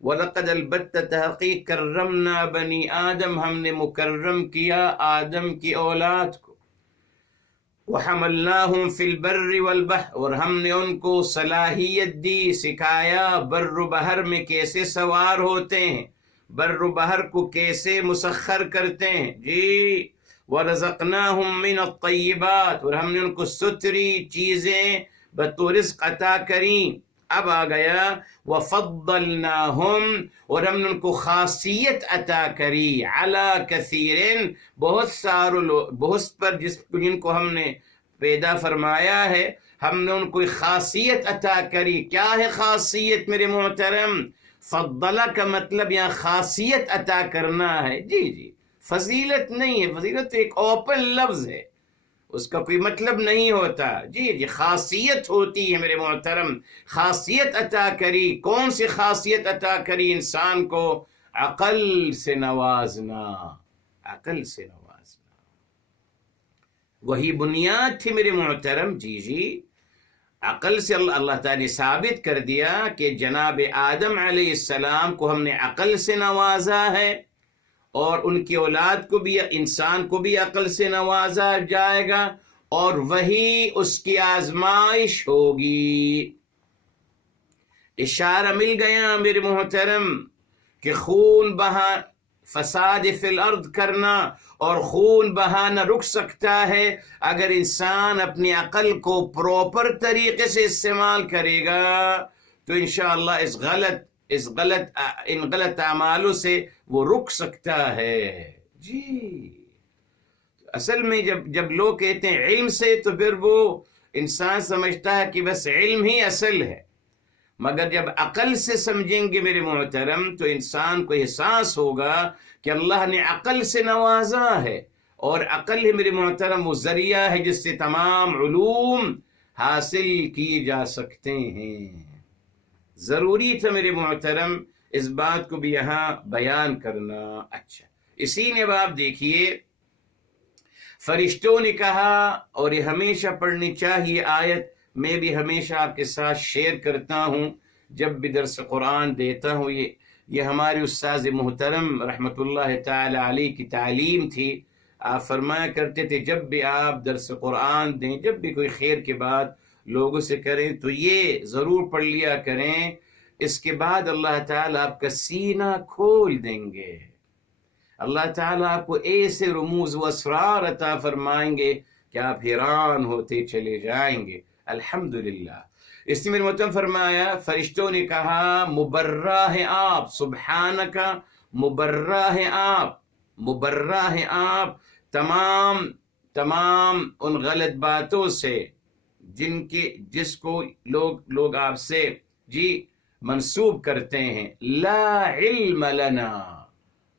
وَلَقَدْ البتہ تحقیق کرمنا بنی آدم، ہم نے مکرم کیا آدم کی اولاد کو۔ وَحَمَلْنَاهُمْ فِي الْبَرِّ وَالْبَحْرِ، اور ہم نے ان کو صلاحیت دی، سکھایا بر و بحر میں کیسے سوار ہوتے ہیں، بر و بحر کو کیسے مسخر کرتے ہیں۔ جی وَرَزَقْنَاهُمْ مِنَ الطَّيِّبَاتِ، اور ہم نے ان کو ستری چیزیں بطور رزق عطا کریں۔ اب آ گیا وَفَضَّلْنَاهُمْ، اور ہم نے ان کو خاصیت عطا کری، عَلَى كَثِيرٍ، بہت پر جن کو ہم نے پیدا فرمایا ہے، ہم نے ان کو خاصیت عطا کری۔ کیا ہے خاصیت میرے محترم؟ فضلہ کا مطلب یہاں خاصیت عطا کرنا ہے۔ جی فضیلت نہیں ہے، فضیلت ایک اوپن لفظ ہے، اس کا کوئی مطلب نہیں ہوتا۔ جی خاصیت ہوتی ہے میرے محترم، خاصیت عطا کری۔ کون سی خاصیت عطا کری انسان کو؟ عقل سے نوازنا، عقل سے نوازنا، وہی بنیاد تھی میرے محترم۔ جی عقل سے اللہ تعالیٰ نے ثابت کر دیا کہ جناب آدم علیہ السلام کو ہم نے عقل سے نوازا ہے، اور ان کی اولاد کو بھی، انسان کو بھی عقل سے نوازا جائے گا، اور وہی اس کی آزمائش ہوگی۔ اشارہ مل گیا میرے محترم کہ خون بہا، فساد فی الارض کرنا اور خون بہانا رک سکتا ہے اگر انسان اپنی عقل کو پراپر طریقے سے استعمال کرے گا، تو انشاءاللہ ان غلط اعمالوں سے وہ رک سکتا ہے۔ جی اصل میں جب لوگ کہتے ہیں علم سے، تو پھر وہ انسان سمجھتا ہے کہ بس علم ہی اصل ہے، مگر جب عقل سے سمجھیں گے میرے محترم تو انسان کو احساس ہوگا کہ اللہ نے عقل سے نوازا ہے، اور عقل ہے میرے محترم وہ ذریعہ ہے جس سے تمام علوم حاصل کیے جا سکتے ہیں۔ ضروری تھا میرے محترم اس بات کو بھی یہاں بیان کرنا۔ اچھا اسی نے اب آپ دیکھیے فرشتوں نے کہا، اور یہ ہمیشہ پڑھنی چاہیے آیت، میں بھی ہمیشہ آپ کے ساتھ شیئر کرتا ہوں جب بھی درس قرآن دیتا ہوں۔ یہ ہمارے استاذ محترم رحمۃ اللہ تعالی علیہ کی تعلیم تھی۔ آپ فرمایا کرتے تھے جب بھی آپ درس قرآن دیں، جب بھی کوئی خیر کی بات لوگوں سے کریں تو یہ ضرور پڑھ لیا کریں، اس کے بعد اللہ تعالیٰ آپ کا سینہ کھول دیں گے، اللہ تعالیٰ آپ کو ایسے رموز و اسرار عطا فرمائیں گے کہ آپ حیران ہوتے چلے جائیں گے. الحمدللہ. اس نے میرے محترم فرمایا فرشتوں نے کہا مبرہ ہے آپ، سبحانکا مبرہ ہے آپ، مبرہ ہے آپ تمام ان غلط باتوں سے جس کو لوگ آپ سے منسوب کرتے ہیں. لا علم لنا،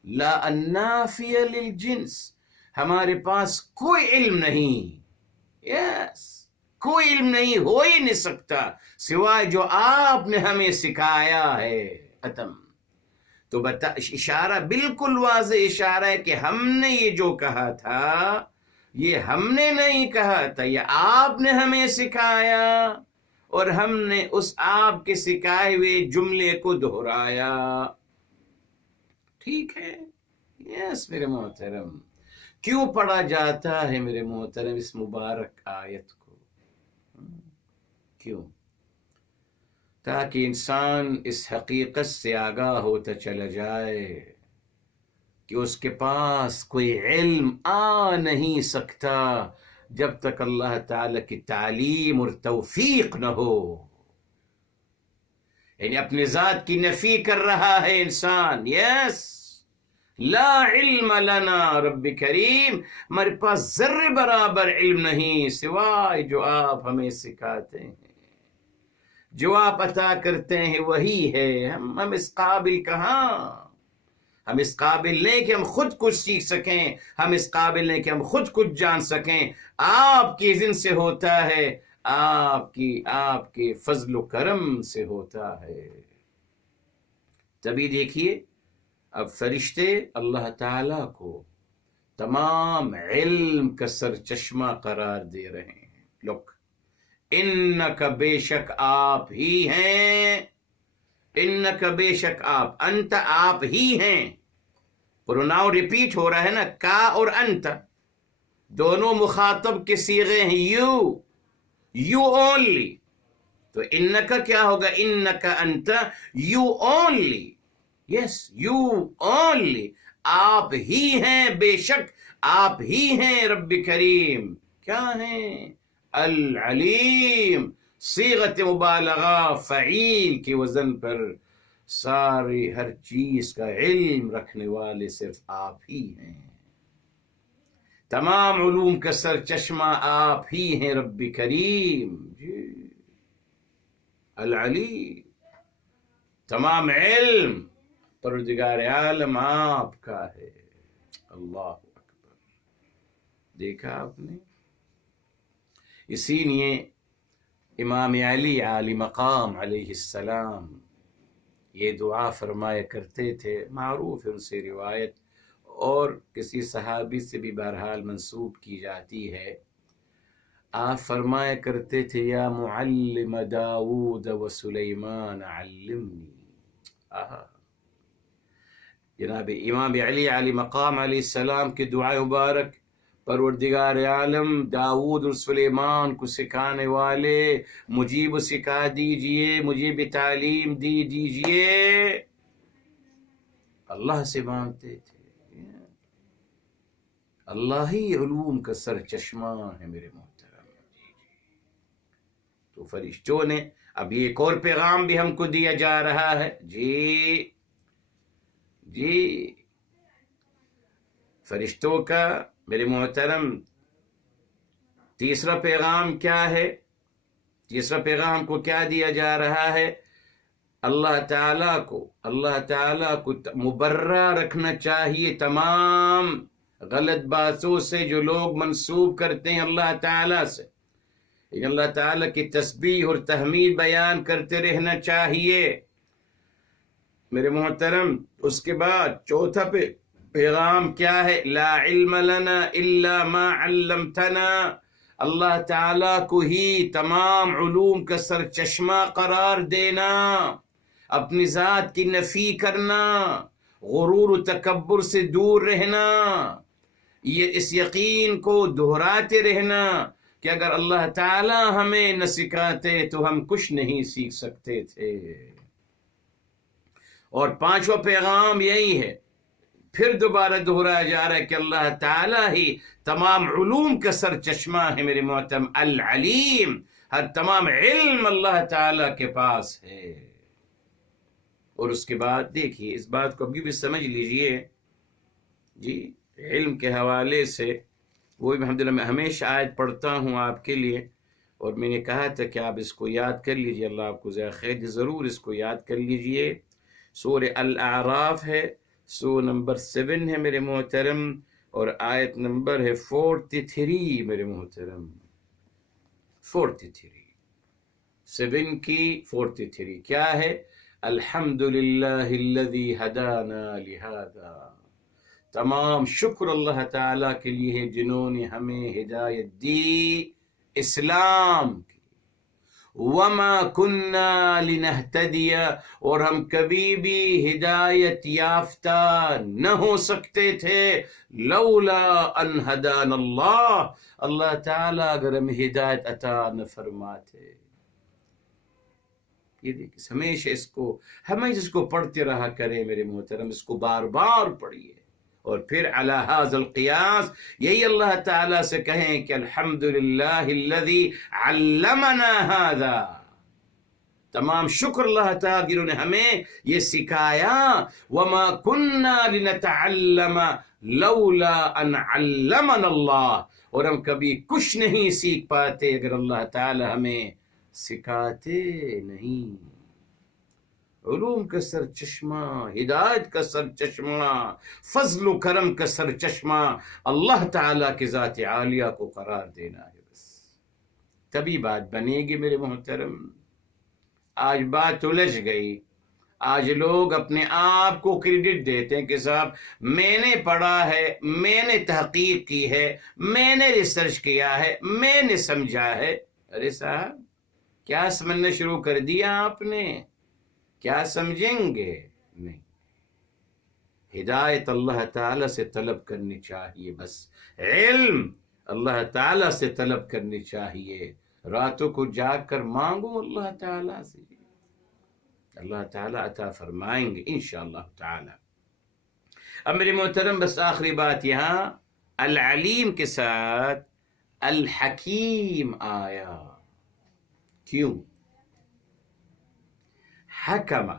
لا النافی للجنس، ہمارے پاس کوئی علم نہیں. یس، کوئی علم نہیں، ہو ہی نہیں سکتا سوائے جو آپ نے ہمیں سکھایا ہے. ختم. تو اشارہ بالکل واضح اشارہ ہے کہ ہم نے یہ جو کہا تھا یہ ہم نے نہیں کہا تھا، یہ آپ نے ہمیں سکھایا اور ہم نے اس آپ کے سکھائے ہوئے جملے کو دہرایا. ٹھیک ہے. یس میرے محترم. کیوں پڑھا جاتا ہے میرے محترم اس مبارک آیت کو؟ کیوں؟ تاکہ انسان اس حقیقت سے آگاہ ہوتا چلا جائے کہ اس کے پاس کوئی علم آ نہیں سکتا جب تک اللہ تعالی کی تعلیم اور توفیق نہ ہو. یعنی اپنی ذات کی نفی کر رہا ہے انسان. یس، لا علم لنا، رب کریم ہمارے پاس ذرے برابر علم نہیں سوائے جو آپ ہمیں سکھاتے ہیں، جو آپ عطا کرتے ہیں وہی ہے. ہم اس قابل کہاں، ہم اس قابل نہیں کہ ہم خود کچھ سیکھ سکیں، ہم اس قابل نہیں کہ ہم خود کچھ جان سکیں. آپ کے اذن سے ہوتا ہے، آپ کے فضل و کرم سے ہوتا ہے. تبھی دیکھیے اب فرشتے اللہ تعالی کو تمام علم کا سر چشمہ قرار دے رہے ہیں. لوک انک بے شک آپ ہی ہیں، انک بے شک آپ، انت آپ ہی ہیں. پروناؤن ریپیٹ ہو رہا ہے نا، کا اور انت دونوں مخاطب کے صیغے ہیں. You only. تو انک کیا ہوگا؟ انک انت، you only. Yes, you only, آپ ہی ہیں، بے شک آپ ہی ہیں رب کریم. کیا ہیں؟ العلیم، صیغت مبالغہ فعیل کے وزن پر. ساری ہر چیز کا علم رکھنے والے صرف آپ ہی ہیں. تمام علوم کا سر چشمہ آپ ہی ہیں رب کریم. جی العلیم، تمام علم پروردگار عالم آپ کا ہے. اللہ اکبر. دیکھا آپ نے؟ اسی لیے امام علی عالی مقام علیہ السلام یہ دعا فرمایا کرتے تھے، معروف ہے ان سے روایت، اور کسی صحابی سے بھی بہرحال منسوب کی جاتی ہے. آپ فرمایا کرتے تھے یا معلم داود و سلیمان علمنی. جناب امام علی علی مقام علیہ السلام کی دعا مبارک، پروردگار عالم داود اور سلیمان کو سکھانے والے مجھے بھی سکھا دیجئے، مجھے بھی تعلیم دی دیجئے. اللہ سے مانگتے تھے. اللہ ہی علوم کا سر چشمہ ہے میرے محترم. تو فرشتوں نے اب یہ ایک اور پیغام بھی ہم کو دیا جا رہا ہے. جی فرشتوں کا میرے محترم تیسرا پیغام کیا ہے؟ تیسرا پیغام کو کیا دیا جا رہا ہے؟ اللہ تعالیٰ کو مبرہ رکھنا چاہیے تمام غلط باتوں سے جو لوگ منسوب کرتے ہیں اللہ تعالیٰ سے. اللہ تعالیٰ کی تسبیح اور تحمید بیان کرتے رہنا چاہیے میرے محترم. اس کے بعد چوتھا پیغام کیا ہے؟ لا علم لنا الا ما علمتنا. اللہ تعالیٰ کو ہی تمام علوم کا سر چشمہ قرار دینا، اپنی ذات کی نفی کرنا، غرور و تکبر سے دور رہنا، یہ اس یقین کو دہراتے رہنا کہ اگر اللہ تعالیٰ ہمیں نہ سکھاتے تو ہم کچھ نہیں سیکھ سکتے تھے. اور پانچواں پیغام یہی ہے پھر دوبارہ دہرایا جا رہا ہے کہ اللہ تعالیٰ ہی تمام علوم کا سر چشمہ ہے میرے محترم، العلیم، ہر تمام علم اللہ تعالیٰ کے پاس ہے۔ اور اس کے بعد دیکھیے اس بات کو ابھی بھی سمجھ لیجئے جی، علم کے حوالے سے وہی الحمدللہ میں ہمیشہ آیت پڑھتا ہوں آپ کے لیے، اور میں نے کہا تھا کہ آپ اس کو یاد کر لیجئے، اللہ آپ کو خیر دے، ضرور اس کو یاد کر لیجئے۔ سورہ الاعراف ہے، سورہ نمبر 7 ہے میرے محترم، اور آیت نمبر ہے 43 میرے محترم، 43 7 کی 43 کیا ہے؟ الحمدللہ الذی ہدانا لہذا، تمام شکر اللہ تعالیٰ کے لیے ہے جنہوں نے ہمیں ہدایت دی اسلام کی، وما کننا لنہتدی، اور ہم کبھی بھی ہدایت یافتہ نہ ہو سکتے تھے، لولا ان ہدانا اللہ، اللہ تعالیٰ اگر ہمیں ہدایت عطا نہ فرماتے۔ یہ دیکھیں ہمیشہ اس کو پڑھتے رہا کریں میرے محترم، اس کو بار بار پڑھیے، اور پھر علی ھذا القیاس یہی اللہ تعالیٰ سے کہیں کہ الحمدللہ الذی علمنا ھذا، تمام شکر اللہ تعالیٰ جنہوں نے ہمیں یہ سکھایا، وما کننا لنتعلم لولا ان علمنا اللہ، اور ہم کبھی کچھ نہیں سیکھ پاتے اگر اللہ تعالیٰ ہمیں سکھاتے نہیں۔ علوم کا سر چشمہ، ہدایت کا سر چشمہ، فضل و کرم کا سر چشمہ اللہ تعالیٰ کی ذات عالیہ کو قرار دینا ہے، بس تبھی بات بنے گی میرے محترم۔ آج بات الجھ گئی، آج لوگ اپنے آپ کو کریڈٹ دیتے ہیں کہ صاحب میں نے پڑھا ہے، میں نے تحقیق کی ہے، میں نے ریسرچ کیا ہے، میں نے سمجھا ہے۔ ارے صاحب کیا سمجھنا شروع کر دیا آپ نے؟ کیا سمجھیں گے؟ نہیں، ہدایت اللہ تعالیٰ سے طلب کرنی چاہیے، بس علم اللہ تعالیٰ سے طلب کرنی چاہیے، راتوں کو جاگ کر مانگو اللہ تعالیٰ سے، اللہ تعالیٰ عطا فرمائیں گے انشاءاللہ تعالیٰ۔ اب میرے محترم بس آخری بات یہاں العلیم کے ساتھ الحکیم آیا، کیوں؟ حکم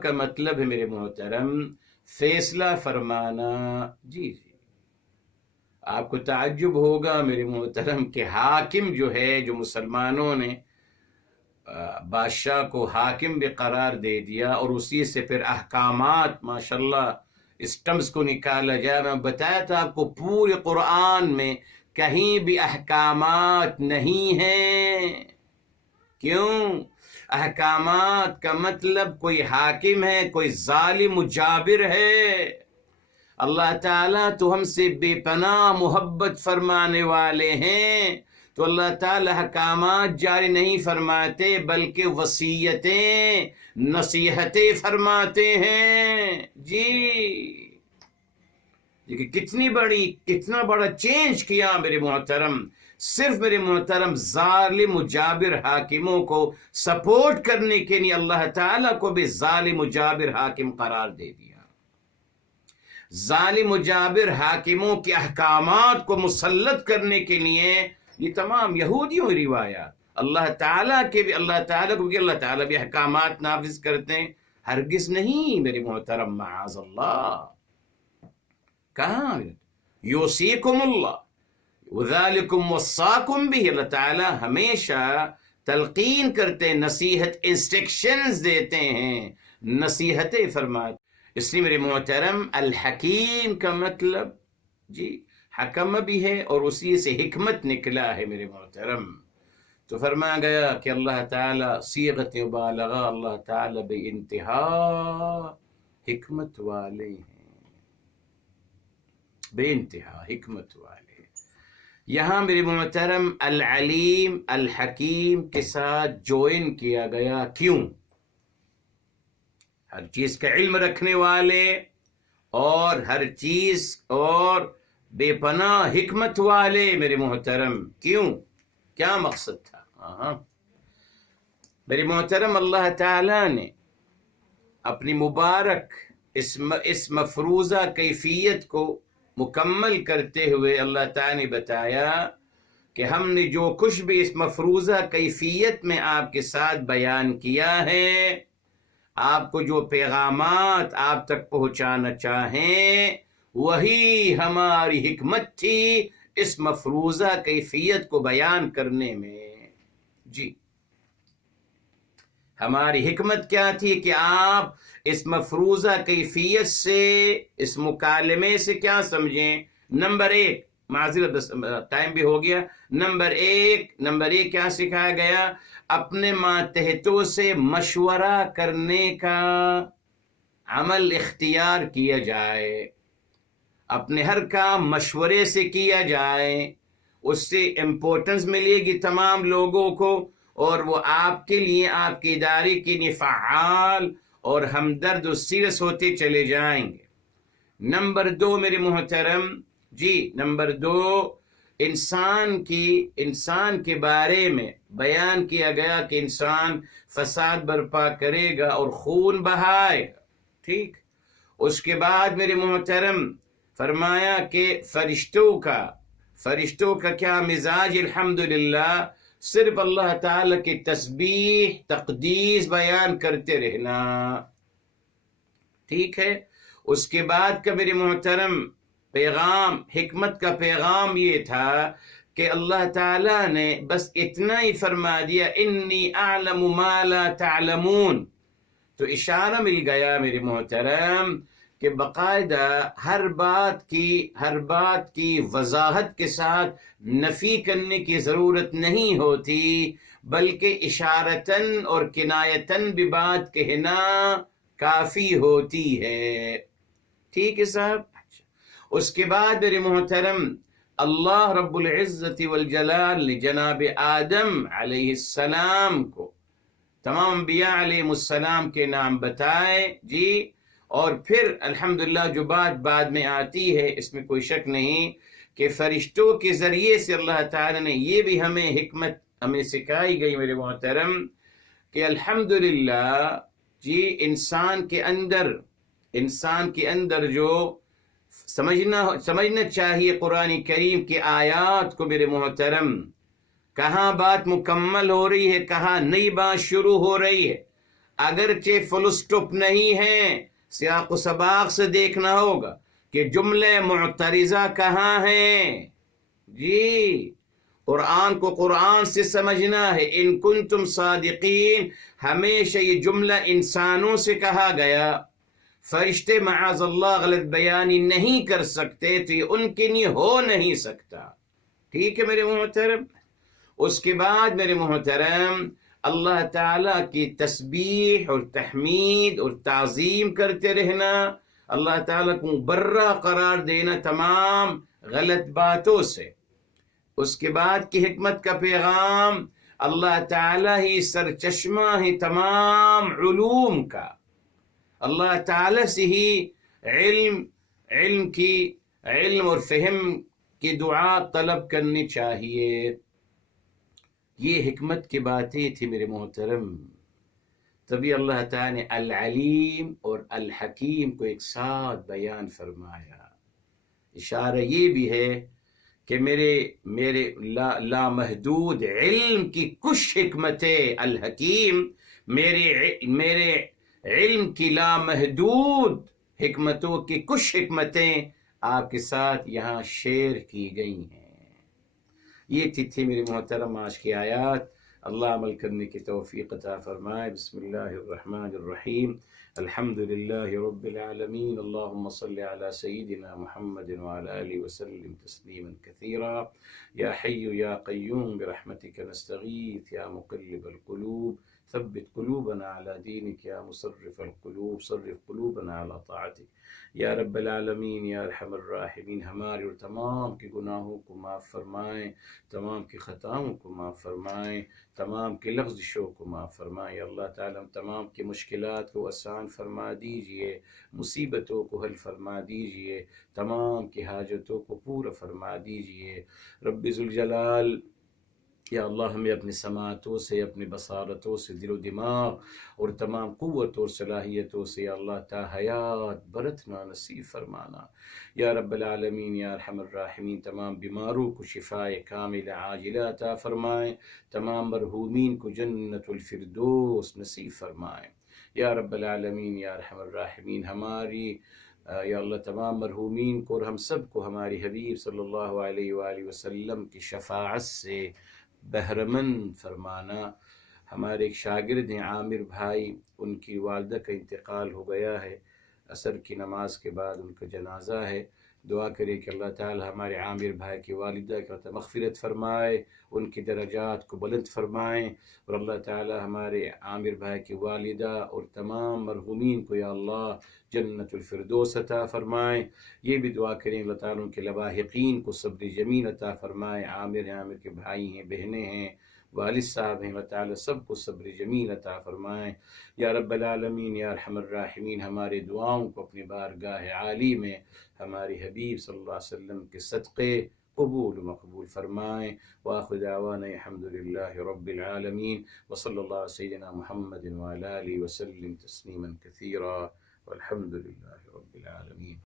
کا مطلب ہے میرے محترم فیصلہ فرمانا۔ جی جی، آپ کو تعجب ہوگا میرے محترم کہ حاکم جو ہے، جو مسلمانوں نے بادشاہ کو حاکم بھی قرار دے دیا، اور اسی سے پھر احکامات ماشاءاللہ اسٹمز کو نکالا جائے۔ میں بتایا تھا آپ کو پورے قرآن میں کہیں بھی احکامات نہیں ہیں۔ کیوں؟ احکامات کا مطلب کوئی حاکم ہے، کوئی ظالم و جابر ہے۔ اللہ تعالیٰ تو ہم سے بے پناہ محبت فرمانے والے ہیں، تو اللہ تعالیٰ احکامات جاری نہیں فرماتے بلکہ وصیتیں، نصیحتیں فرماتے ہیں۔ جی کتنا بڑا چینج کیا میرے محترم، صرف میرے محترم ظالم و جابر حاکموں کو سپورٹ کرنے کے لیے اللہ تعالیٰ کو بھی ظالم و جابر حاکم قرار دے دیا۔ ظالم و جابر حاکموں کے احکامات کو مسلط کرنے کے لیے یہ تمام یہودیوں کی روایات، اللہ تعالیٰ کے بھی، اللہ تعالیٰ کو بھی، اللہ تعالیٰ بھی احکامات نافذ کرتے ہیں؟ ہرگز نہیں میرے محترم، معاذ اللہ۔ کہاں؟ یوصیکم اللہ وذالکم وصاکم بھی، اللہ تعالیٰ ہمیشہ تلقین کرتے ہیں، نصیحت، انسٹرکشنز دیتے ہیں، نصیحتیں فرماتے۔ اس لیے میرے محترم الحکیم کا مطلب جی حکم بھی ہے، اور اسی سے حکمت نکلا ہے میرے محترم۔ تو فرمایا گیا کہ اللہ تعالیٰ صیغت مبالغہ، اللہ تعالیٰ بے انتہا حکمت والے ہیں، بے انتہا حکمت والے۔ یہاں میرے محترم العلیم الحکیم کے ساتھ جوائن کیا گیا، کیوں؟ ہر چیز کا علم رکھنے والے، اور ہر چیز اور بے پناہ حکمت والے میرے محترم، کیوں؟ کیا مقصد تھا؟ میرے محترم اللہ تعالیٰ نے اپنی مبارک اس مفروضہ کیفیت کو مکمل کرتے ہوئے اللہ تعالیٰ نے بتایا کہ ہم نے جو کچھ بھی اس مفروضہ کیفیت میں آپ کے ساتھ بیان کیا ہے، آپ کو جو پیغامات آپ تک پہنچانا چاہیں، وہی ہماری حکمت تھی اس مفروضہ کیفیت کو بیان کرنے میں۔ جی، ہماری حکمت کیا تھی کہ آپ اس مفروضہ کیفیت سے، اس مکالمے سے کیا سمجھیں؟ نمبر ایک، معذرت ٹائم بھی ہو گیا، نمبر ایک کیا سکھایا گیا؟ اپنے ماتحتوں سے مشورہ کرنے کا عمل اختیار کیا جائے، اپنے ہر کام مشورے سے کیا جائے، اس سے امپورٹنس ملے گی تمام لوگوں کو، اور وہ آپ کے لیے، آپ کے ادارے کے لیے فعال اور ہمدرد و سیرس ہوتے چلے جائیں گے۔ نمبر دو میرے محترم، جی نمبر دو، انسان کے بارے میں بیان کیا گیا کہ انسان فساد برپا کرے گا اور خون بہائے گا، ٹھیک۔ اس کے بعد میرے محترم فرمایا کہ فرشتوں کا کیا مزاج؟ الحمدللہ صرف اللہ تعالی کی تسبیح تقدیس بیان کرتے رہنا، ٹھیک ہے۔ اس کے بعد کا میرے محترم پیغام، حکمت کا پیغام یہ تھا کہ اللہ تعالیٰ نے بس اتنا ہی فرما دیا، انی اعلم ما لا تعلمون، تو اشارہ مل گیا میرے محترم کہ باقاعدہ ہر بات کی وضاحت کے ساتھ نفی کرنے کی ضرورت نہیں ہوتی، بلکہ اشارتاً اور کنایتاً بھی بات کہنا کافی ہوتی ہے، ٹھیک ہے صاحب۔ اس کے بعد میرے محترم اللہ رب العزت والجلال نے جناب آدم علیہ السلام کو تمام انبیاء علیہ السلام کے نام بتائے، جی، اور پھر الحمدللہ جو بات بعد میں آتی ہے، اس میں کوئی شک نہیں کہ فرشتوں کے ذریعے سے اللہ تعالی نے یہ بھی حکمت ہمیں سکھائی گئی میرے محترم کہ الحمدللہ جی انسان کے اندر جو سمجھنا چاہیے قرآن کریم کی آیات کو میرے محترم، کہاں بات مکمل ہو رہی ہے، کہاں نئی بات شروع ہو رہی ہے، اگرچہ فل سٹاپ نہیں ہے، سیاق و سباق سے دیکھنا ہوگا کہ جملے معترضہ کہاں ہیں، جی قرآن کو قرآن سے سمجھنا ہے۔ ان کنتم صادقین، ہمیشہ یہ جملہ انسانوں سے کہا گیا، فرشتے معاذ اللہ غلط بیانی نہیں کر سکتے، تو یہ ان کے لیے ہو نہیں سکتا، ٹھیک ہے میرے محترم۔ اس کے بعد میرے محترم اللہ تعالیٰ کی تسبیح اور تحمید اور تعظیم کرتے رہنا، اللہ تعالیٰ کو برا قرار دینا تمام غلط باتوں سے۔ اس کے بعد کی حکمت کا پیغام، اللہ تعالیٰ ہی سرچشمہ ہے تمام علوم کا، اللہ تعالیٰ سے ہی علم اور فہم کی دعا طلب کرنی چاہیے۔ یہ حکمت کی باتیں تھی میرے محترم، تبھی اللہ تعالیٰ نے العلیم اور الحکیم کو ایک ساتھ بیان فرمایا۔ اشارہ یہ بھی ہے کہ میرے لامحدود علم کی کچھ حکمتیں، الحکیم میرے علم کی لامحدود حکمتوں کی کچھ حکمتیں آپ کے ساتھ یہاں شیئر کی گئی ہیں۔ یہ تھی میرے محترم آج کی آیات، اللہ عمل کرنے کی توفیق عطا فرمائے۔ بسم اللہ الرحمن الرحیم، الحمد للہ رب العالمین، اللہم صل علی سیدنا محمد وعلی آلہ وسلم تسلیما کثیرا، یا حی یا قیوم برحمتک نستغیث، یا مقلب القلوب ثبت قلوبنا على دینک، یا مصرف القلوب صرف قلوبنا على طاعتک، یا رب العالمین یا ارحم الراحمین۔ ہمارے اور تمام کے گناہوں کو معاف فرمائیں، تمام کی خطاؤں کو معاف فرمائیں، تمام کی لغزشوں کو معاف فرمائیں۔ اللہ تعالیٰ تمام کی مشکلات کو آسان فرما دیجئے، مصیبتوں کو حل فرما دیجئے، تمام کی حاجتوں کو پورا فرما دیجئے۔ رب ذوالجلال یا اللہ ہمیں اپنی سماعتوں سے، اپنی بصارتوں سے، دل و دماغ اور تمام قوت اور صلاحیتوں سے یا اللہ تا حیات برتنا نصیب فرمانا یا رب العالمین یا ارحم الراحمین۔ تمام بیماروں کو شفاء کامل عاجلہ عطا فرمائیں، تمام مرحومین کو جنت الفردوس نصیب فرمائیں یا رب العالمین یا ارحم الراحمین۔ ہماری یا اللہ تمام مرحومین کو اور ہم سب کو ہماری حبیب صلی اللہ علیہ وآلہ وسلم کی شفاعت سے بہرمند فرمانا۔ ہمارے ایک شاگرد ہیں عامر بھائی، ان کی والدہ کا انتقال ہو گیا ہے، عصر کی نماز کے بعد ان کا جنازہ ہے۔ دعا کرے کہ اللہ تعالی ہمارے عامر بھائی کی والدہ کا مغفرت فرمائے، ان کی درجات کو بلند فرمائیں، اور اللہ تعالی ہمارے عامر بھائی کی والدہ اور تمام مرحومین کو یا اللہ جنت الفردوس عطا فرمائیں۔ یہ بھی دعا کریں اللہ تعالیٰ کے لواحقین کو صبر جمیل عطا فرمائے۔ عامر کے بھائی ہیں، بہنیں ہیں، والد صاحب ہیں، اللہ تعالیٰ سب کو صبر جمیل عطا فرمائیں یا رب العالمین یا ارحم الراحمین۔ ہمارے دعاؤں کو اپنی بارگاہ عالی میں ہمارے حبیب صلی اللہ علیہ وسلم کے صدقے قبول و مقبول فرمائیں۔ وآخر دعوانا الحمدللہ رب العالمین وصلی اللہ علی سیدنا محمد وعلی آلہ وسلم تسلیما کثیرا والحمد للہ رب العالمین۔